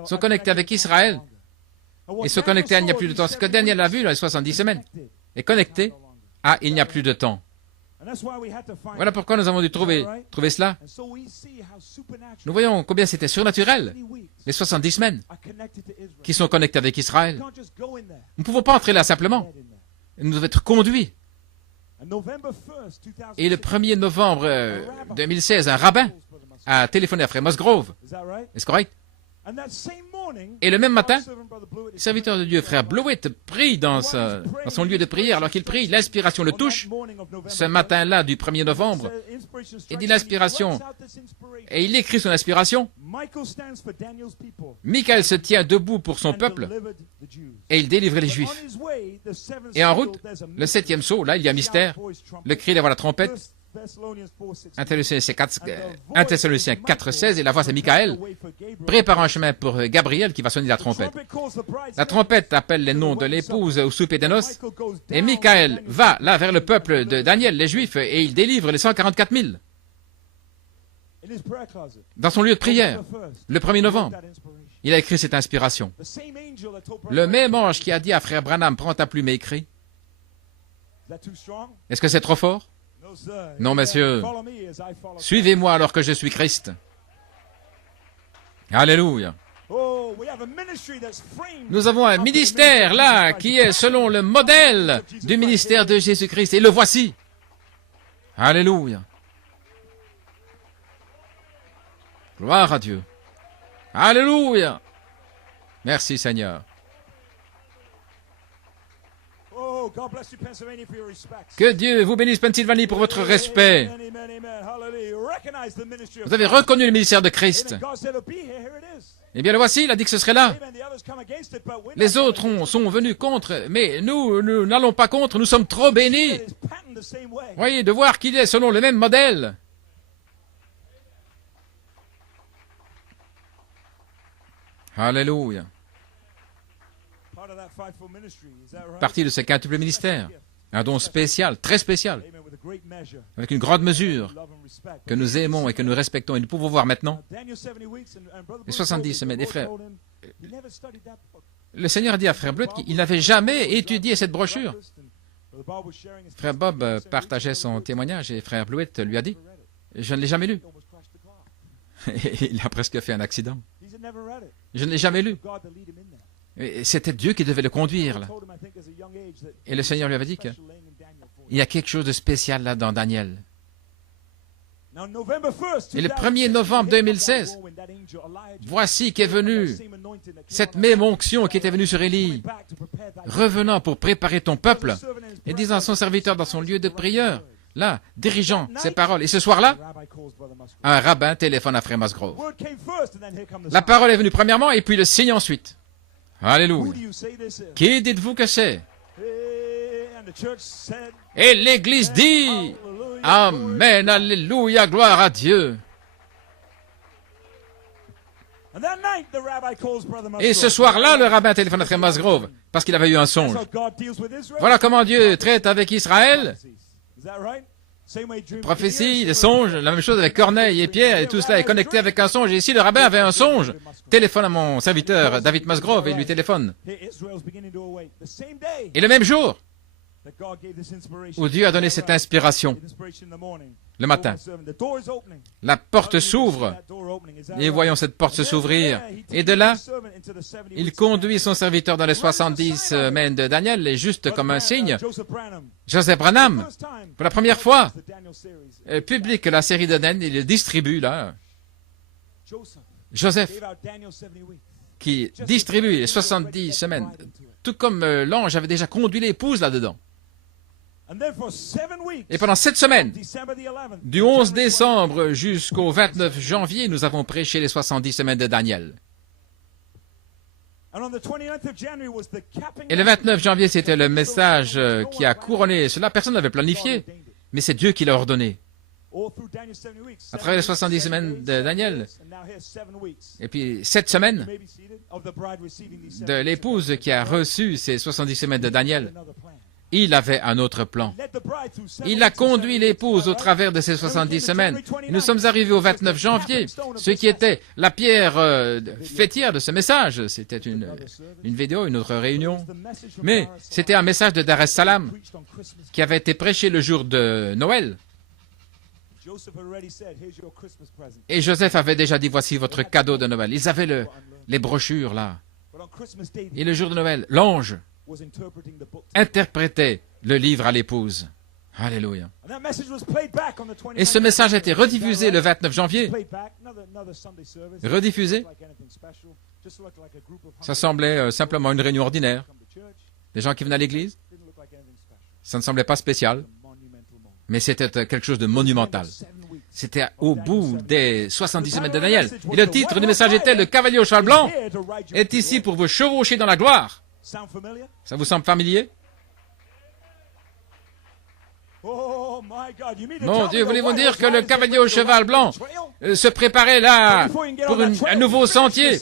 sont connectées avec Israël et sont connectées à il n'y a plus de temps. Ce que Daniel a vu dans les 70 semaines est connecté à il n'y a plus de temps. Voilà pourquoi nous avons dû trouver cela. Nous voyons combien c'était surnaturel, les 70 semaines qui sont connectées avec Israël. Nous ne pouvons pas entrer là simplement. Nous devons être conduits. Et le 1er novembre 2016, un rabbin a téléphoné à Frère Musgrove. Est-ce correct? Et le même matin, le serviteur de Dieu, frère Blewett, prie dans son lieu de prière. Alors qu'il prie, l'inspiration le touche. Ce matin-là, du 1er novembre, il dit l'inspiration. Et il écrit son inspiration. Michael se tient debout pour son peuple et il délivre les Juifs. Et en route, le 7e saut, là, il y a un mystère. Le cri, la voix, la trompette. 1 Thessaloniciens 4,16 et la voix c'est Michael. Prépare un chemin pour Gabriel qui va sonner la trompette. La trompette appelle les noms de l'épouse au souper des noces. Et Michael va là vers le peuple de Daniel, les Juifs, et il délivre les 144 000. Dans son lieu de prière, le 1er novembre, il a écrit cette inspiration. Le même ange qui a dit à frère Branham, prends ta plume et écris. Est-ce que c'est trop fort? Non, messieurs. Suivez-moi alors que je suis Christ. Alléluia. Nous avons un ministère là qui est selon le modèle du ministère de Jésus-Christ. Et le voici. Alléluia. Gloire à Dieu. Alléluia. Merci Seigneur. Que Dieu vous bénisse, Pennsylvanie, pour votre respect. Vous avez reconnu le ministère de Christ. Eh bien, le voici, il a dit que ce serait là. Les autres sont venus contre, mais nous n'allons pas contre, nous sommes trop bénis. Voyez, de voir qu'il est selon le même modèle. Alléluia. Partie de ce quintuple ministère, un don spécial, très spécial, avec une grande mesure que nous aimons et que nous respectons. Et nous pouvons voir maintenant les 70 semaines des frères. Le Seigneur a dit à frère Bleutt qu'il n'avait jamais étudié cette brochure. Frère Bob partageait son témoignage et frère Bleutt lui a dit « Je ne l'ai jamais lu. » Il a presque fait un accident. Je ne l'ai jamais lu. C'était Dieu qui devait le conduire. Là. Et le Seigneur lui avait dit qu'il y a quelque chose de spécial là dans Daniel. Et le 1er novembre 2016, voici qu'est venue cette même onction qui était venue sur Élie, revenant pour préparer ton peuple et disant à son serviteur dans son lieu de prière, là, dirigeant ses paroles. Et ce soir-là, un rabbin téléphone à frère Musgrove. La parole est venue premièrement et puis le signe ensuite. Alléluia. Qui dites-vous que c'est? Et l'Église dit, Amen, Alléluia, gloire à Dieu. Et ce soir-là, le rabbin téléphone à frère Musgrove, parce qu'il avait eu un songe. Voilà comment Dieu traite avec Israël. Prophétie, les songes, la même chose avec Corneille et Pierre, et tout cela est connecté avec un songe. Et ici, le rabbin avait un songe. Téléphone à mon serviteur, David Musgrove, et il lui téléphone. Et le même jour, où Dieu a donné cette inspiration, le matin, la porte s'ouvre, et voyons cette porte s'ouvrir. Et de là, il conduit son serviteur dans les 70 semaines de Daniel, et juste comme un signe, Joseph Branham, pour la première fois, publie la série de Daniel, il le distribue là. Joseph, qui distribue les 70 semaines, tout comme l'ange avait déjà conduit l'épouse là-dedans. Et pendant 7 semaines, du 11 décembre jusqu'au 29 janvier, nous avons prêché les 70 semaines de Daniel. Et le 29 janvier, c'était le message qui a couronné cela. Personne n'avait planifié, mais c'est Dieu qui l'a ordonné. À travers les 70 semaines de Daniel, et puis 7 semaines de l'épouse qui a reçu ces 70 semaines de Daniel, il avait un autre plan. Il a conduit l'épouse au travers de ces 70 semaines. Nous sommes arrivés au 29 janvier, ce qui était la pierre fêtière de ce message. C'était une vidéo, une autre réunion. Mais c'était un message de Dar es Salaam qui avait été prêché le jour de Noël. Et Joseph avait déjà dit, voici votre cadeau de Noël. Ils avaient les brochures là. Et le jour de Noël, l'ange interprétait le livre à l'épouse. Alléluia. Et ce message a été rediffusé le 29 janvier. Rediffusé. Ça semblait simplement une réunion ordinaire. Des gens qui venaient à l'église. Ça ne semblait pas spécial, mais c'était quelque chose de monumental. C'était au bout des 70 semaines de Daniel. Et le titre du message était « Le cavalier au cheval blanc est ici pour vous chevaucher dans la gloire ». Ça vous semble familier? Mon Dieu, voulez-vous dire que le cavalier au cheval blanc se préparait là pour un nouveau sentier?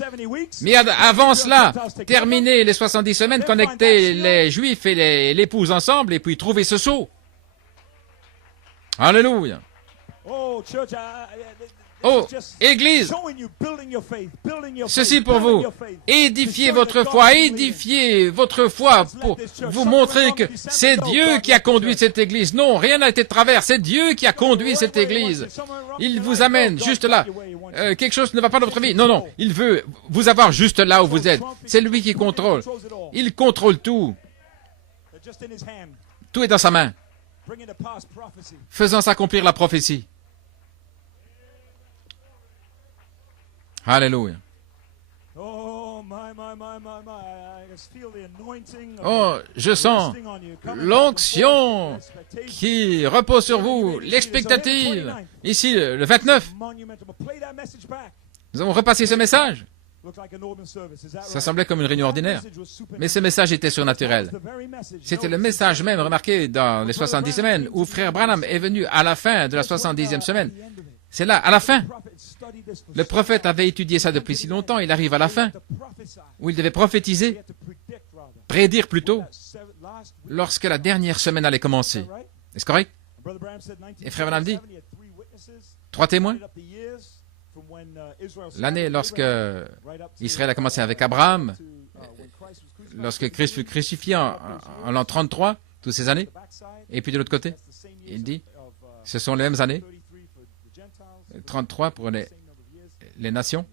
Mais avant cela, terminer les 70 semaines, connecter les Juifs et l'épouse ensemble et puis trouver ce sceau. Alléluia. Oh, Église, ceci pour vous. Édifiez votre foi pour vous montrer que c'est Dieu qui a conduit cette Église. Non, rien n'a été de travers, c'est Dieu qui a conduit cette Église. Il vous amène juste là. Quelque chose ne va pas dans votre vie. Non, non, il veut vous avoir juste là où vous êtes. C'est lui qui contrôle. Il contrôle tout. Tout est dans sa main, faisant s'accomplir la prophétie. Alléluia. Oh, je sens l'onction qui repose sur vous, l'expectative. Ici, le 29, nous avons repassé ce message. Ça semblait comme une réunion ordinaire, mais ce message était surnaturel. C'était le message même remarqué dans les 70 semaines, où Frère Branham est venu à la fin de la 70e semaine. C'est là, à la fin. Le prophète avait étudié ça depuis si longtemps, il arrive à la fin, où il devait prophétiser, prédire plutôt, lorsque la dernière semaine allait commencer. Est-ce correct? Et Frère Branham dit, 3 témoins. L'année lorsque Israël a commencé avec Abraham, lorsque Christ fut crucifié en l'an 33, toutes ces années, et puis de l'autre côté, il dit, ce sont les mêmes années, 33 pour les nations.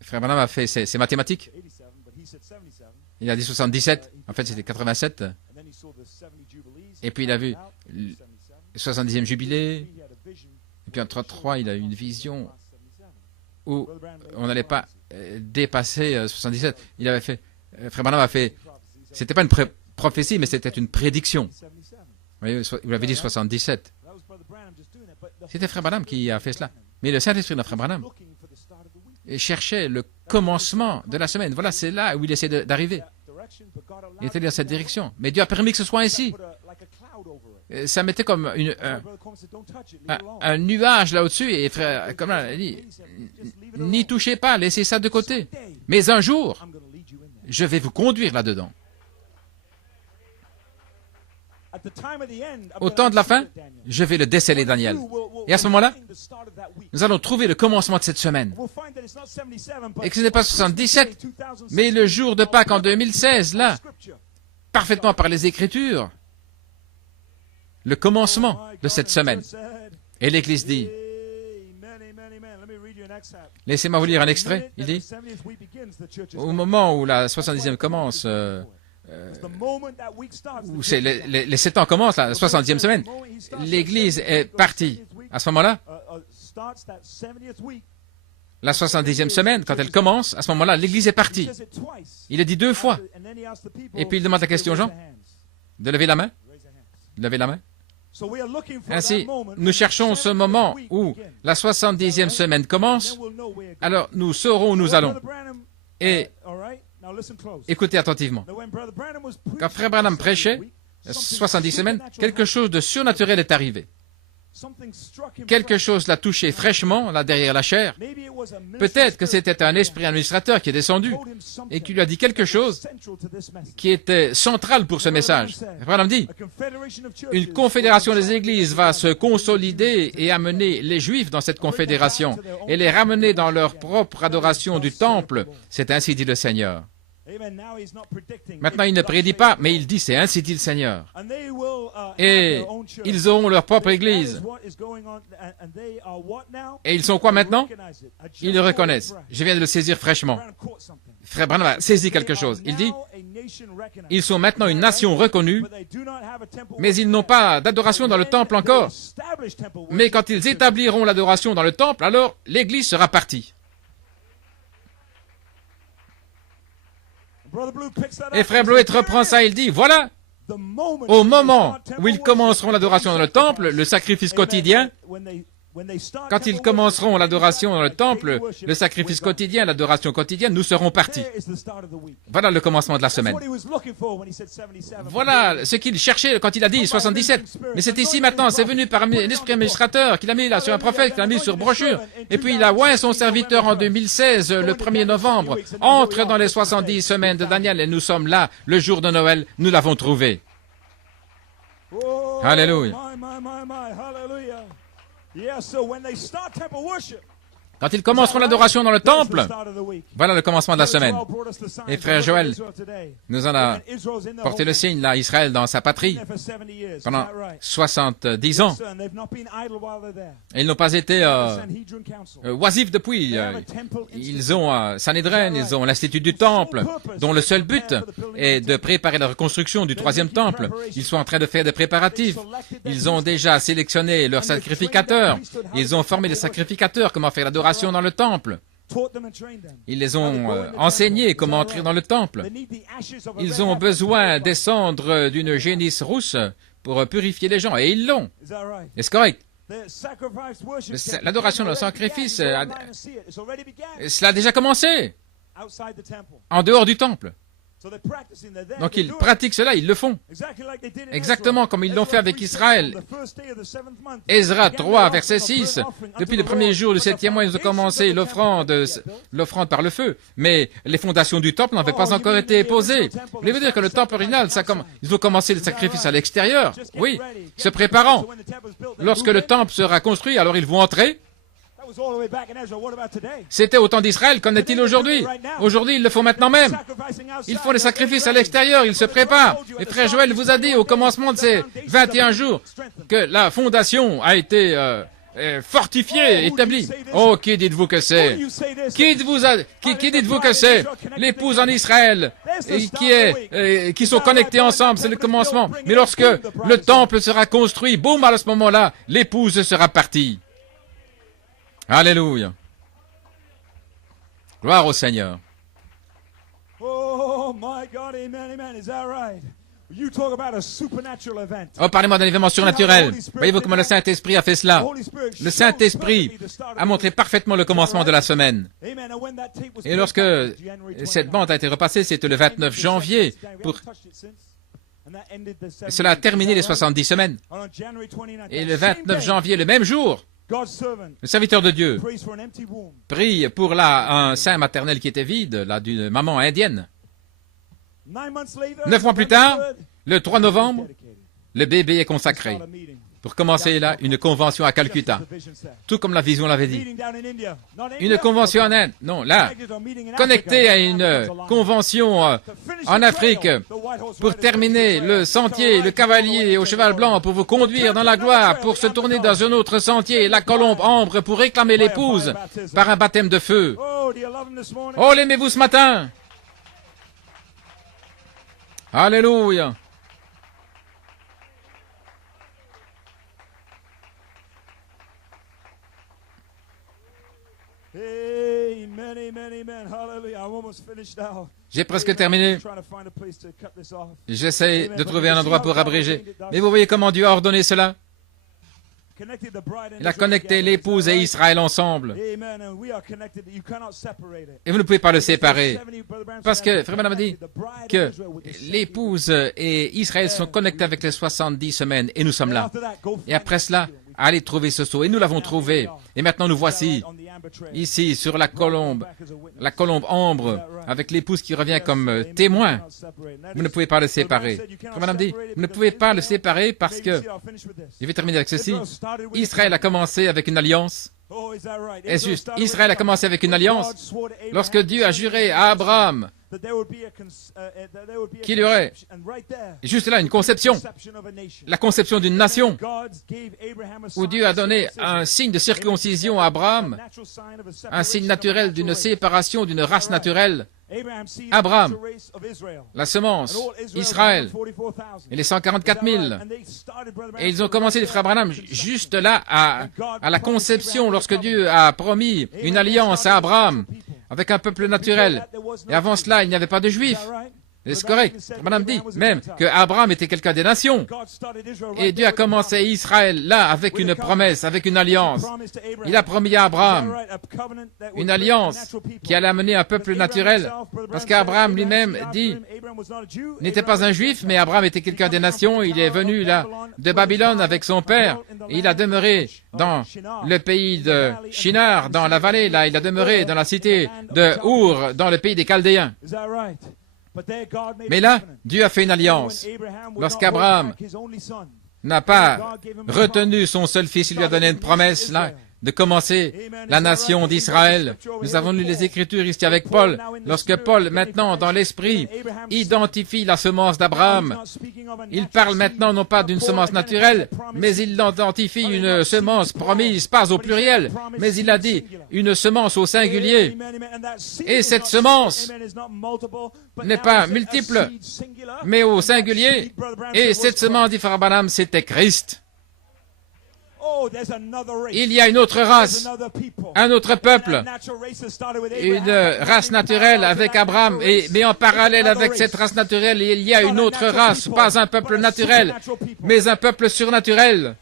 Frère Branham a fait ses mathématiques. Il a dit 77. En fait, c'était 87. Et puis, il a vu le 70e jubilé. Et puis, en 33, il a eu une vision où on n'allait pas dépasser 77. Il avait fait... Frère Branham a fait... C'était pas une prophétie, mais c'était une prédiction. Vous l'avez dit 77. C'était Frère Branham qui a fait cela. Mais le Saint-Esprit de Frère Branham cherchait le commencement de la semaine. Voilà, c'est là où il essaie d'arriver. Il était dans cette direction. Mais Dieu a permis que ce soit ainsi. Ça mettait comme un nuage là au-dessus. Et Frère, comme là, il dit, n'y touchez pas, laissez ça de côté. Mais un jour, je vais vous conduire là-dedans. Au temps de la fin, je vais le déceler, Daniel. Et à ce moment-là, nous allons trouver le commencement de cette semaine. Et que ce n'est pas 77, mais le jour de Pâques en 2016, là, parfaitement par les Écritures, le commencement de cette semaine. Et l'Église dit, laissez-moi vous lire un extrait, il dit, au moment où la 70e commence, où c'est les 7 ans commencent, la 70e semaine, l'Église est partie. À ce moment-là, la 70e semaine, quand elle commence, à ce moment-là, l'Église est partie. Il a dit 2 fois. Et puis il demande la question aux gens de lever la main. Lever la main. Ainsi, nous cherchons ce moment où la 70e semaine commence, alors nous saurons où nous allons. Et écoutez attentivement. Quand Frère Branham prêchait, 70 semaines, quelque chose de surnaturel est arrivé. Quelque chose l'a touché fraîchement, là derrière la chair. Peut-être que c'était un esprit administrateur qui est descendu et qui lui a dit quelque chose qui était central pour ce message. Frère Branham dit, une confédération des églises va se consolider et amener les Juifs dans cette confédération et les ramener dans leur propre adoration du temple. C'est ainsi dit le Seigneur. Maintenant, il ne prédit pas, mais il dit, c'est ainsi dit le Seigneur. Et ils auront leur propre église. Et ils sont quoi maintenant? Ils le reconnaissent. Je viens de le saisir fraîchement. Frère Branham a saisi quelque chose. Il dit, ils sont maintenant une nation reconnue, mais ils n'ont pas d'adoration dans le temple encore. Mais quand ils établiront l'adoration dans le temple, alors l'église sera partie. Et Frère Bleuette reprend ça, il dit, voilà, au moment où ils commenceront l'adoration dans le temple, le sacrifice quotidien, quand ils commenceront l'adoration dans le temple, le sacrifice quotidien, l'adoration quotidienne, nous serons partis. Voilà le commencement de la semaine. Voilà ce qu'il cherchait quand il a dit 77. Mais c'est ici maintenant, c'est venu par un esprit administrateur qu'il a mis là sur un prophète, qu'il a mis sur brochure. Et puis il a oint son serviteur en 2016, le 1er novembre. Entre dans les 70 semaines de Daniel et nous sommes là, le jour de Noël, nous l'avons trouvé. Alléluia. Quand ils commenceront l'adoration dans le temple, voilà le commencement de la semaine. Et Frère Joël nous en a porté le signe, là, Israël dans sa patrie, pendant 70 ans. Et ils n'ont pas été oisifs depuis. Ils ont Sanhédrin, ils ont l'Institut du Temple, dont le seul but est de préparer la reconstruction du 3e temple. Ils sont en train de faire des préparatifs. Ils ont déjà sélectionné leurs sacrificateurs. Ils ont formé les sacrificateurs, comment faire l'adoration dans le temple. Ils les ont enseignés comment entrer dans le temple. Ils ont besoin des cendres d'une génisse rousse pour purifier les gens, et ils l'ont. Est-ce correct? L'adoration d'un sacrifice, cela a déjà commencé en dehors du temple. Donc ils pratiquent cela, ils le font. Exactement comme ils l'ont fait avec Israël. Ezra 3, verset 6. Depuis le premier jour du 7e mois, ils ont commencé l'offrande par le feu. Mais les fondations du temple n'avaient pas encore été posées. Voulez-vous dire que le temple original, ils ont commencé le sacrifice à l'extérieur? Oui, se préparant. Lorsque le temple sera construit, alors ils vont entrer. C'était au temps d'Israël, qu'en est-il aujourd'hui? Aujourd'hui, ils le font maintenant même. Ils font les sacrifices à l'extérieur, ils se préparent. Et Frère Joël vous a dit au commencement de ces 21 jours que la fondation a été fortifiée, établie. Oh, qui dites-vous que c'est? Qui dites-vous que c'est? L'épouse en Israël, qui sont connectés ensemble, c'est le commencement. Mais lorsque le temple sera construit, boum, à ce moment-là, l'épouse sera partie. Alléluia. Gloire au Seigneur. Oh my God, amen, amen. Is that right? You talk about a supernatural event. Oh, parlez-moi d'un événement surnaturel. Voyez-vous comment le Saint-Esprit a fait cela? Le Saint-Esprit a montré parfaitement le commencement de la semaine. Et lorsque cette bande a été repassée, c'était le 29 janvier. Cela a terminé les 70 semaines. Et le 29 janvier, le même jour, le serviteur de Dieu prie pour un sein maternel qui était vide, là, d'une maman indienne. 9 mois plus tard, le 3 novembre, le bébé est consacré. Pour commencer là, une convention à Calcutta. Tout comme la vision l'avait dit. Une convention en Inde. Non, là, connecté à une convention en Afrique pour terminer le sentier, le cavalier au cheval blanc pour vous conduire dans la gloire, pour se tourner dans un autre sentier, la colombe ambre pour réclamer l'épouse par un baptême de feu. Oh, l'aimez-vous ce matin? Alléluia. J'ai presque terminé. J'essaie de trouver un endroit pour abréger. Mais vous voyez comment Dieu a ordonné cela? Il a connecté l'épouse et Israël ensemble. Et vous ne pouvez pas le séparer. Parce que Frère Branham a dit que l'épouse et Israël sont connectés avec les 70 semaines et nous sommes là. Et après cela, allez trouver ce sceau. Et nous l'avons trouvé. Et maintenant nous voici, ici, sur la colombe ambre, avec l'épouse qui revient comme témoin. Vous ne pouvez pas le séparer. Frère Branham dit, vous ne pouvez pas le séparer parce que, je vais terminer avec ceci, Israël a commencé avec une alliance. Est-ce juste? Israël a commencé avec une alliance. Lorsque Dieu a juré à Abraham qu'il y aurait, juste là, une conception, la conception d'une nation, où Dieu a donné un signe de circoncision à Abraham, un signe naturel d'une séparation d'une race naturelle. Abraham, la semence, Israël, et les 144 000. Et ils ont commencé, les frères Branham, juste là, à la conception, lorsque Dieu a promis une alliance à Abraham, avec un peuple naturel. Et avant cela, il n'y avait pas de Juifs. Est-ce correct? Madame dit même que Abraham était quelqu'un des nations. Et Dieu a commencé Israël là avec une promesse, avec une alliance. Il a promis à Abraham une alliance qui allait amener un peuple naturel. Parce qu'Abraham lui-même dit, n'était pas un juif, mais Abraham était quelqu'un des nations. Il est venu là de Babylone avec son père. Et il a demeuré dans le pays de Shinar, dans la vallée. Là, il a demeuré dans la cité de Our, dans le pays des Chaldéens. Mais là, Dieu a fait une alliance. Lorsqu'Abraham n'a pas retenu son seul fils, il lui a donné une promesse, là, de commencer la nation d'Israël. Nous avons lu les Écritures ici avec Paul. Lorsque Paul, maintenant, dans l'esprit, identifie la semence d'Abraham, il parle maintenant non pas d'une semence naturelle, mais il identifie une semence promise, pas au pluriel, mais il a dit une semence au singulier. Et cette semence n'est pas multiple, mais au singulier. Et cette semence, dit Frère Branham, c'était Christ. Il y a une autre race, un autre peuple, une race naturelle avec Abraham, mais en parallèle avec cette race naturelle, il y a une autre race, pas un peuple naturel, mais un peuple surnaturel.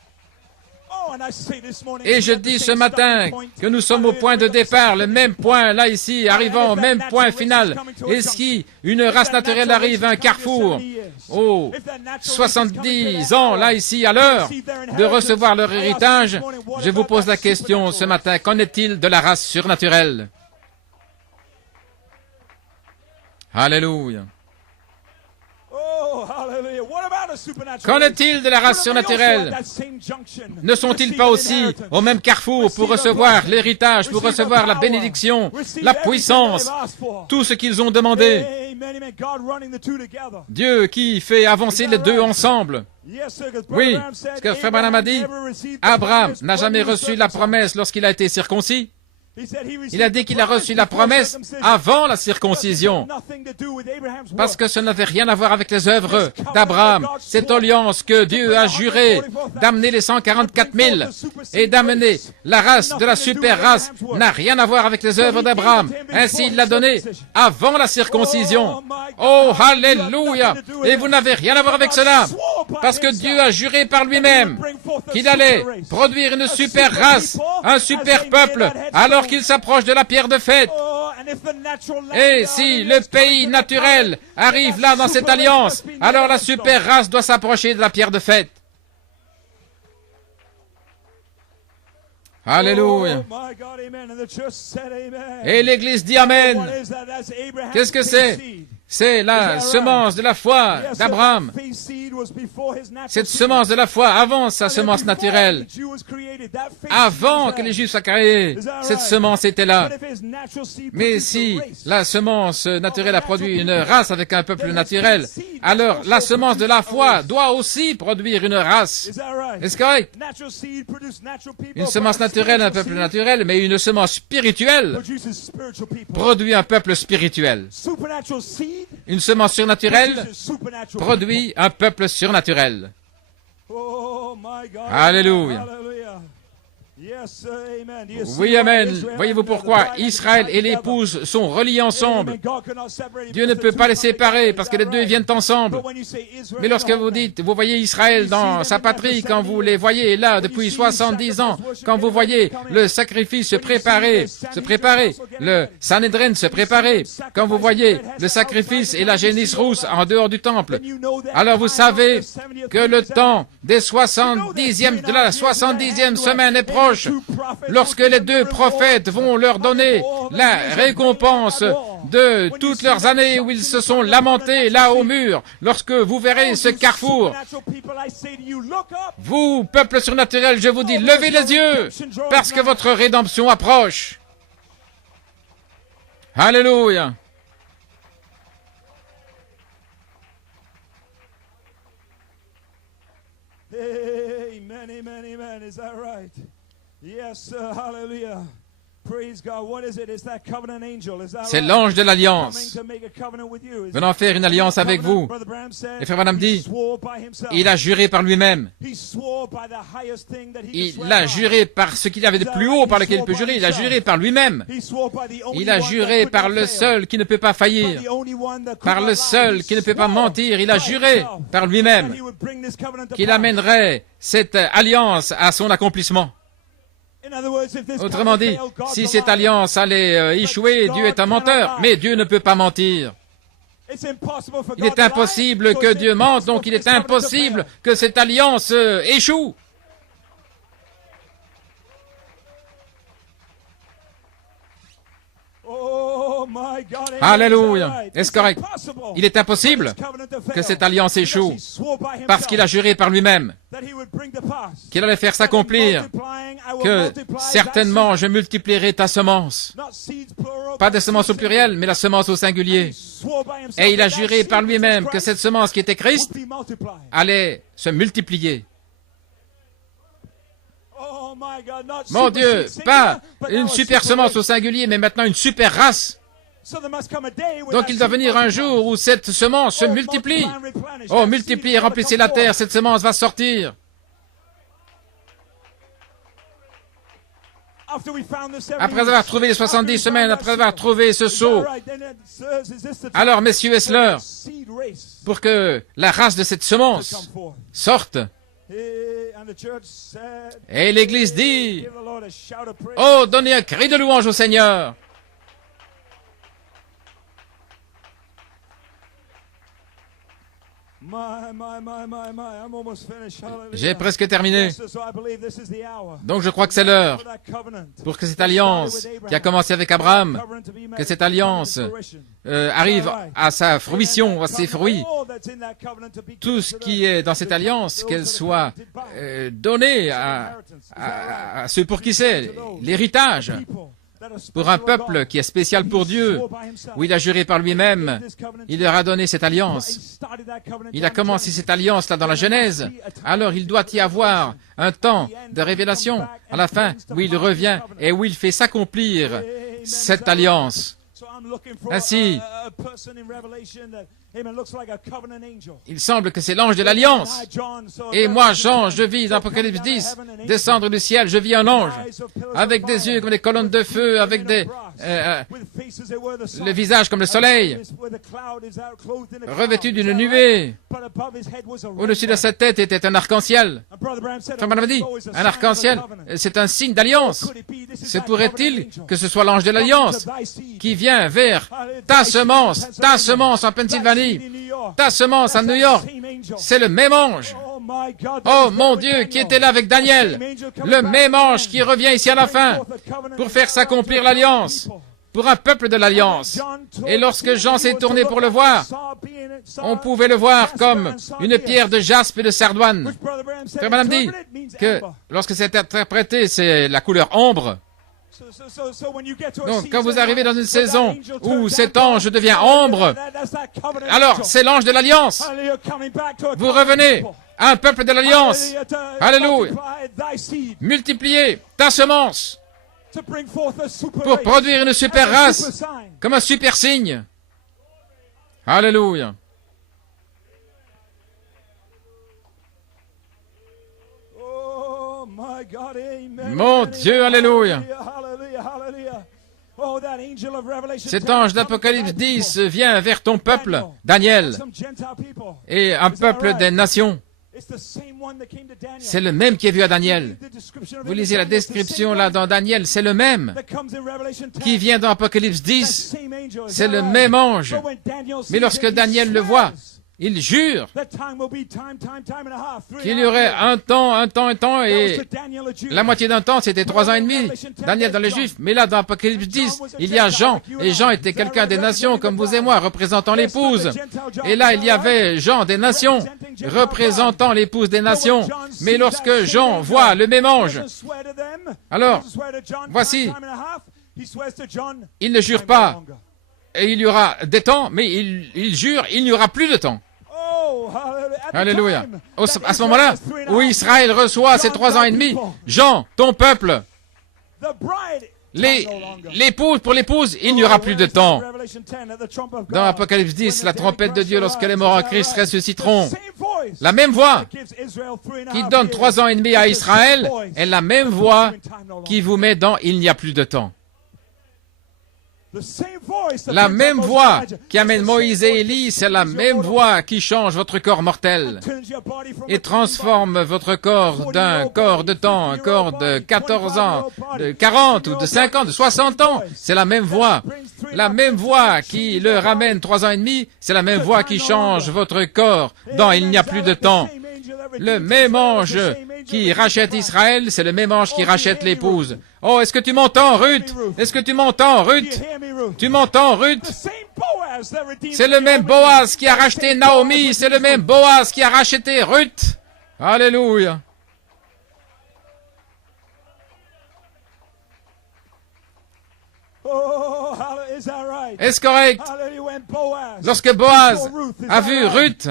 Et je dis ce matin que nous sommes au point de départ, le même point là ici, arrivant au même point final. Et si une race naturelle arrive à un carrefour, 70 ans là ici à l'heure, de recevoir leur héritage, je vous pose la question ce matin, qu'en est-il de la race surnaturelle? Alléluia. Qu'en est-il de la race surnaturelle? Ne sont-ils pas aussi au même carrefour pour recevoir l'héritage, pour recevoir la bénédiction, la puissance, tout ce qu'ils ont demandé? Dieu qui fait avancer les deux ensemble. Oui, ce que Frère Branham a dit, Abraham n'a jamais reçu la promesse lorsqu'il a été circoncis. Il a dit qu'il a reçu la promesse avant la circoncision, parce que ça n'avait rien à voir avec les œuvres d'Abraham. Cette alliance que Dieu a juré d'amener les 144 000 et d'amener la race de la super race n'a rien à voir avec les œuvres d'Abraham. Ainsi, il l'a donné avant la circoncision. Oh, alléluia! Et vous n'avez rien à voir avec cela, parce que Dieu a juré par lui-même qu'il allait produire une super race, un super peuple, alors qu'il s'approche de la pierre de fête. Et si le pays naturel arrive là dans cette alliance, alors la super race doit s'approcher de la pierre de fête. Alléluia. Et l'Église dit Amen. Qu'est-ce que c'est? C'est la semence de la foi d'Abraham. Cette semence de la foi avant sa semence naturelle. Avant que les Juifs soient créés, cette semence était là. Mais si la semence naturelle a produit une race avec un peuple naturel, alors la semence de la foi doit aussi produire une race. Est-ce correct? Une semence naturelle, un peuple naturel, mais une semence spirituelle produit un peuple spirituel. Une semence surnaturelle produit un peuple surnaturel. Alléluia. Oui, amen. Voyez-vous pourquoi Israël et l'épouse sont reliés ensemble. Dieu ne peut pas les séparer parce que les deux viennent ensemble. Mais lorsque vous dites, vous voyez Israël dans sa patrie, quand vous les voyez là depuis 70 ans, quand vous voyez le sacrifice se préparer, le Sanhédrin se préparer, quand vous voyez le sacrifice et la génisse rousse en dehors du temple, alors vous savez que le temps des de la 70e semaine est proche. Lorsque les deux prophètes vont leur donner la récompense de toutes leurs années où ils se sont lamentés là au mur, lorsque vous verrez ce carrefour, vous, peuple surnaturel, je vous dis, levez les yeux, parce que votre rédemption approche. Alléluia. Amen, amen, amen. Is that right? Yes, hallelujah. C'est l'ange de l'alliance venant faire une alliance avec vous. Et Frère Branham dit, il a juré par lui-même. Il a juré par ce qu'il y avait de plus haut par lequel il peut jurer. Il a juré par lui-même. Il a juré par le seul qui ne peut pas faillir, par le seul qui ne peut pas mentir. Il a juré par lui-même qu'il amènerait cette alliance à son accomplissement. Autrement dit, si cette alliance allait échouer, Dieu est un menteur, mais Dieu ne peut pas mentir. Il est impossible que Dieu mente, donc il est impossible que cette alliance échoue. Alléluia. Est-ce correct? Il est impossible que cette alliance échoue parce qu'il a juré par lui-même qu'il allait faire s'accomplir, que certainement je multiplierai ta semence. Pas de semence au pluriel, mais la semence au singulier. Et il a juré par lui-même que cette semence qui était Christ allait se multiplier. Mon Dieu, pas une super semence au singulier, mais maintenant une super race. Donc il doit venir un jour où cette semence se multiplie. Oh, multipliez, remplissez la terre, cette semence va sortir. Après avoir trouvé les 70 semaines, après avoir trouvé ce sceau, alors, messieurs, est-ce l'heure pour que la race de cette semence sorte? Et l'Église dit, oh, donnez un cri de louange au Seigneur. J'ai presque terminé. Donc je crois que c'est l'heure pour que cette alliance qui a commencé avec Abraham, que cette alliance arrive à sa fruition, à ses fruits. Tout ce qui est dans cette alliance, qu'elle soit donnée à ceux pour qui c'est, l'héritage. Pour un peuple qui est spécial pour Dieu, où il a juré par lui-même, il leur a donné cette alliance. Il a commencé cette alliance-là dans la Genèse. Alors il doit y avoir un temps de révélation à la fin, où il revient et où il fait s'accomplir cette alliance. Ainsi, il semble que c'est l'ange de l'alliance. Et moi, Jean, je vis dans Apocalypse 10, descendre du ciel, je vis un ange, avec des yeux comme des colonnes de feu, avec le visage comme le soleil, revêtu d'une nuée. Au-dessus de sa tête était un arc-en-ciel. Comme on avait dit, un arc-en-ciel, c'est un signe d'alliance. Se pourrait-il que ce soit l'ange de l'alliance qui vient vers ta semence en Pennsylvanie, ta semence à New York, c'est le même ange. Oh mon Dieu, qui était là avec Daniel, le même ange qui revient ici à la fin pour faire s'accomplir l'alliance, pour un peuple de l'alliance. Et lorsque Jean s'est tourné pour le voir, on pouvait le voir comme une pierre de jaspe et de sardoine. Frère Branham dit que lorsque c'est interprété, c'est la couleur ombre. Donc, quand vous arrivez dans une saison où cet ange devient ombre, alors c'est l'ange de l'alliance. Vous revenez à un peuple de l'alliance. Alléluia. Multipliez ta semence pour produire une super race, comme un super signe. Alléluia. Mon Dieu, alléluia. Cet ange d'Apocalypse 10 vient vers ton peuple, Daniel, et un peuple des nations. C'est le même qui est vu à Daniel. Vous lisez la description là dans Daniel, c'est le même qui vient dans Apocalypse 10. C'est le même ange. Mais lorsque Daniel le voit, il jure qu'il y aurait un temps, et la moitié d'un temps, c'était 3 ans et demi, Daniel dans les Juifs. Mais là, dans Apocalypse 10, il y a Jean, et Jean était quelqu'un des nations, comme vous et moi, représentant l'épouse. Et là, il y avait Jean des nations, représentant l'épouse des nations. Mais lorsque Jean voit le même ange, alors, voici, il ne jure pas. Et il y aura des temps, mais il jure, il n'y aura plus de temps. Alléluia. À ce moment-là, où Israël reçoit ses 3 ans et demi, Jean, ton peuple, l'épouse, pour l'épouse, il n'y aura plus de temps. Dans Apocalypse 10, la trompette de Dieu, lorsque les morts en Christ ressusciteront, la même voix qui donne 3 ans et demi à Israël est la même voix qui vous met dans « il n'y a plus de temps ». La même voix qui amène Moïse et Élie, c'est la même voix qui change votre corps mortel et transforme votre corps d'un corps de temps, un corps de 14 ans, de 40 ou de 50, de 60 ans. C'est la même voix. La même voix qui le ramène 3 ans et demi, c'est la même voix qui change votre corps dans il n'y a plus de temps. Le même ange qui rachète Israël, c'est le même ange qui rachète l'épouse. Oh, est-ce que tu m'entends, Ruth? Est-ce que tu m'entends, Ruth? Tu m'entends, Ruth? C'est le même Boaz qui a racheté Naomi, c'est le même Boaz qui a racheté Ruth. Alléluia. Est-ce correct? Lorsque Boaz a vu Ruth,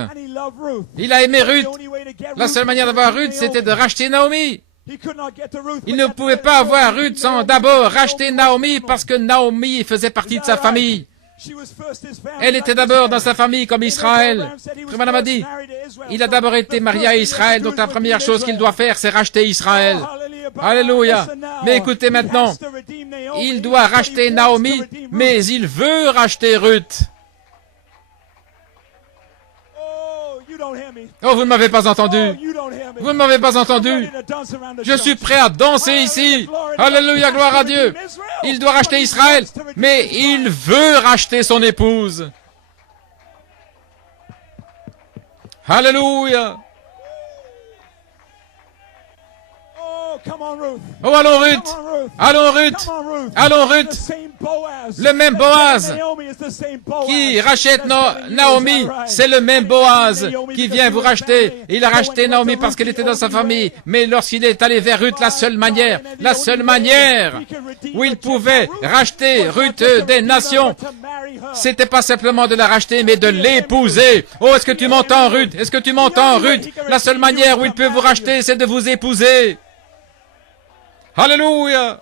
il a aimé Ruth. La seule manière d'avoir Ruth, c'était de racheter Naomi. Il ne pouvait pas avoir Ruth sans d'abord racheter Naomi parce que Naomi faisait partie de sa famille. Elle était d'abord dans sa famille comme Israël. Madame a dit, il a d'abord été marié à Israël, donc la première chose qu'il doit faire, c'est racheter Israël. Alléluia. Mais écoutez maintenant, il doit racheter Naomi, mais il veut racheter Ruth. Oh, vous ne m'avez pas entendu. Vous ne m'avez pas entendu. Je suis prêt à danser ici. Alléluia, gloire à Dieu. Il doit racheter Israël, mais il veut racheter son épouse. Alléluia. Oh, allons Ruth. Allons Ruth. Allons Ruth. Le même Boaz qui rachète Naomi, c'est le même Boaz qui vient vous racheter. Il a racheté Naomi parce qu'elle était dans sa famille. Mais lorsqu'il est allé vers Ruth, la seule manière où il pouvait racheter Ruth des nations, c'était pas simplement de la racheter, mais de l'épouser. Oh, est-ce que tu m'entends, Ruth? Est-ce que tu m'entends, Ruth? La seule manière où il peut vous racheter, c'est de vous épouser. Alléluia.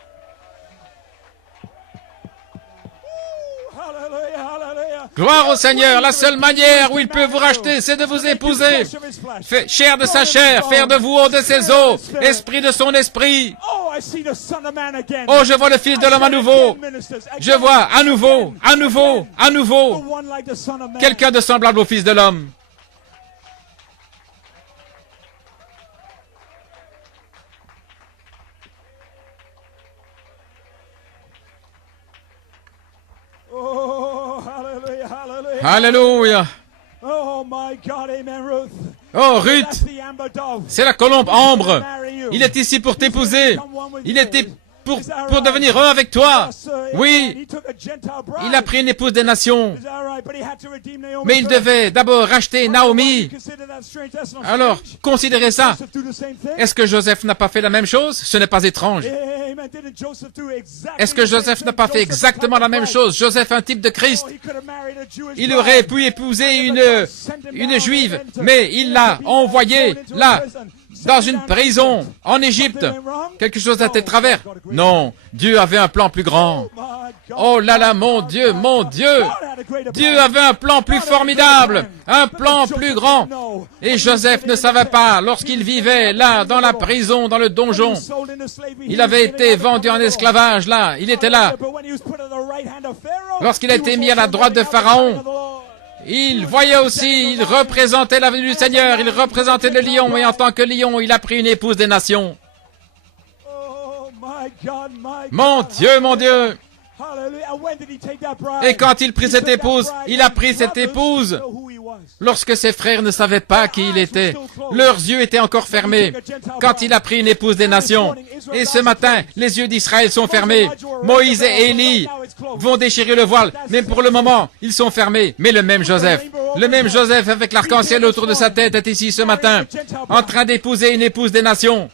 Gloire au Seigneur, la seule manière où il peut vous racheter, c'est de vous épouser. Chair de sa chair, fer de vous, eau de ses os, esprit de son esprit. Oh, je vois le Fils de l'homme à nouveau. Je vois à nouveau, quelqu'un de semblable au Fils de l'homme. Alléluia. Oh, Ruth, c'est la colombe ambre. Il est ici pour t'épouser. Il était pour devenir un avec toi. Oui, il a pris une épouse des nations. Mais il devait d'abord racheter Naomi. Alors, considérez ça. Est-ce que Joseph n'a pas fait la même chose? Ce n'est pas étrange. Est-ce que Joseph n'a pas fait exactement la même chose? Joseph, un type de Christ. Il aurait pu épouser une juive, mais il l'a envoyée là, dans une prison, en Égypte. Quelque chose à tes travers? Non, Dieu avait un plan plus grand. Oh là là, mon Dieu, mon Dieu! Dieu avait un plan plus formidable, un plan plus grand. Et Joseph ne savait pas, lorsqu'il vivait là, dans la prison, dans le donjon. Il avait été vendu en esclavage là, il était là. Lorsqu'il a été mis à la droite de Pharaon, il voyait aussi, il représentait la venue du Seigneur, il représentait le lion, et en tant que lion, il a pris une épouse des nations. Mon Dieu, mon Dieu! Et quand il prit cette épouse, il a pris cette épouse lorsque ses frères ne savaient pas qui il était. Leurs yeux étaient encore fermés quand il a pris une épouse des nations. Et ce matin, les yeux d'Israël sont fermés. Moïse et Élie vont déchirer le voile, mais pour le moment, ils sont fermés. Mais le même Joseph avec l'arc-en-ciel autour de sa tête est ici ce matin, en train d'épouser une épouse des nations.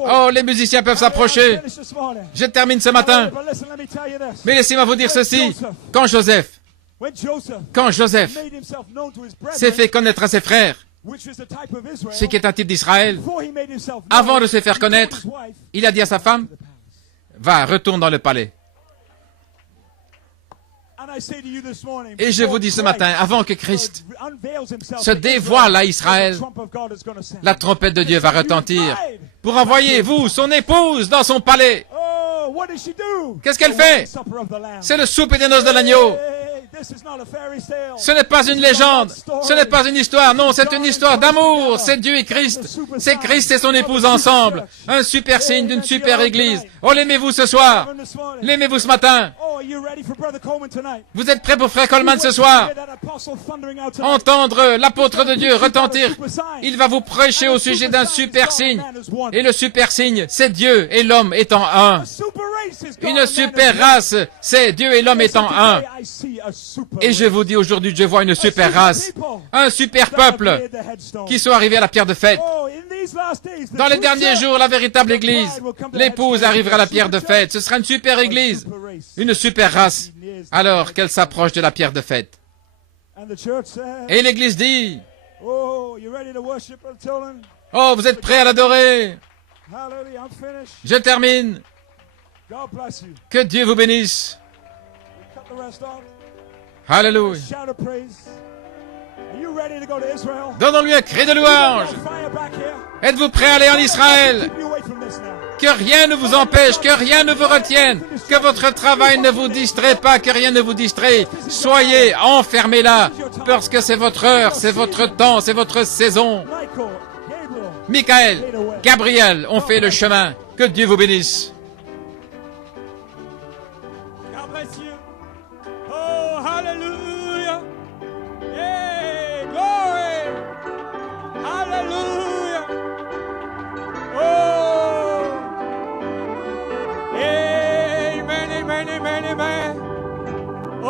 Oh, les musiciens peuvent s'approcher. Je termine ce matin. Mais laissez-moi vous dire ceci. Quand Joseph s'est fait connaître à ses frères, ce qui est un type d'Israël. Avant de se faire connaître, il a dit à sa femme, va, retourne dans le palais. Et je vous dis ce matin, avant que Christ se dévoile à Israël, la trompette de Dieu va retentir pour envoyer, vous, son épouse, dans son palais. Qu'est-ce qu'elle fait? C'est le souper des noces de l'agneau. Ce n'est pas une légende, ce n'est pas une histoire, non, c'est une histoire d'amour, c'est Dieu et Christ, c'est Christ et son épouse ensemble, un super signe d'une super église. Oh, l'aimez-vous ce soir? L'aimez-vous ce matin? Vous êtes prêts pour Frère Coleman ce soir? Entendre l'apôtre de Dieu retentir, il va vous prêcher au sujet d'un super signe, et le super signe, c'est Dieu et l'homme étant un. Une super race, c'est Dieu et l'homme étant un. Et je vous dis aujourd'hui, je vois une super race, un super peuple qui sont arrivés à la pierre de fête. Dans les derniers jours, la véritable église, l'épouse arrivera à la pierre de fête. Ce sera une super église, une super race, alors qu'elle s'approche de la pierre de fête. Et l'église dit, oh, vous êtes prêts à l'adorer? Je termine. Que Dieu vous bénisse. Alléluia. Donnons-lui un cri de louange. Êtes-vous prêts à aller en Israël? Que rien ne vous empêche, que rien ne vous retienne, que votre travail ne vous distrait pas, que rien ne vous distrait. Soyez enfermés là, parce que c'est votre heure, c'est votre temps, c'est votre saison. Michael, Gabriel ont fait le chemin. Que Dieu vous bénisse.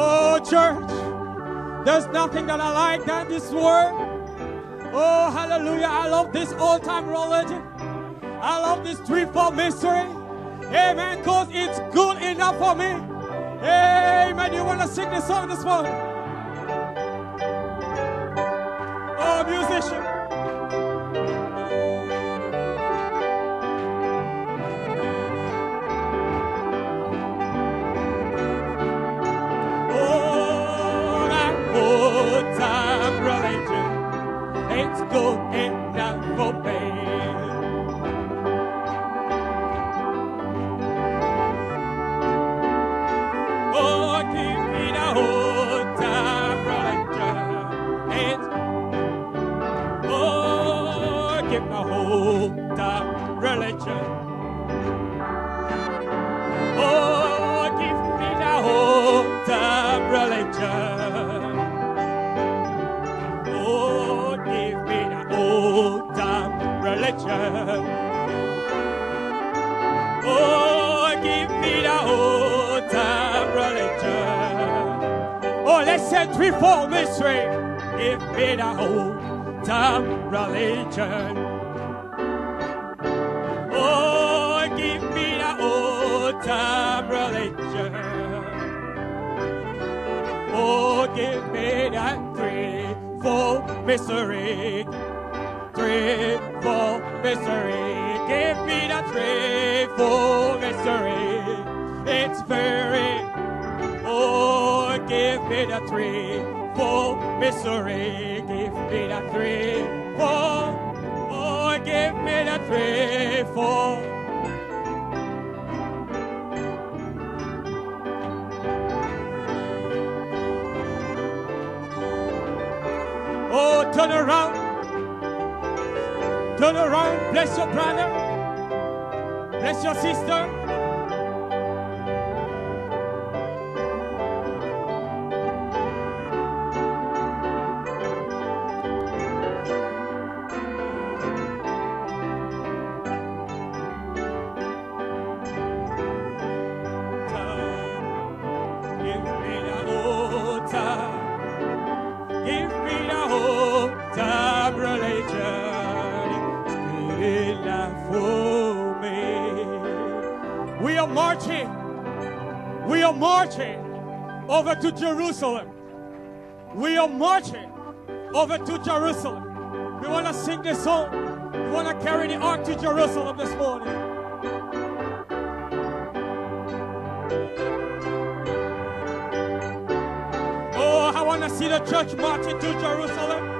Oh, church, there's nothing that I like than this word. Oh, hallelujah. I love this old-time religion. I love this threefold mystery. Amen, because it's good enough for me. Amen. You want to sing this song this morning? Oh, musician. It's good enough for me. Oh, give me the whole time religion. It's oh, give me the whole time religion. Oh, give me the whole time religion. Religion. Oh, give me the old time religion. Oh, let's say threefold mystery. Give me the old time religion. Oh, give me the old time religion. Oh, give me that threefold mystery. Threefold mystery, give me the threefold mystery. It's very, oh, give me the threefold mystery. Give me the threefold, oh, give me the threefold. Oh, turn around. Turn around, bless your brother, bless your sister. Give me the old time, give me the old time religion. We are marching over to Jerusalem. We are marching over to Jerusalem. We want to sing this song. We want to carry the ark to Jerusalem this morning. Oh, I want to see the church marching to Jerusalem.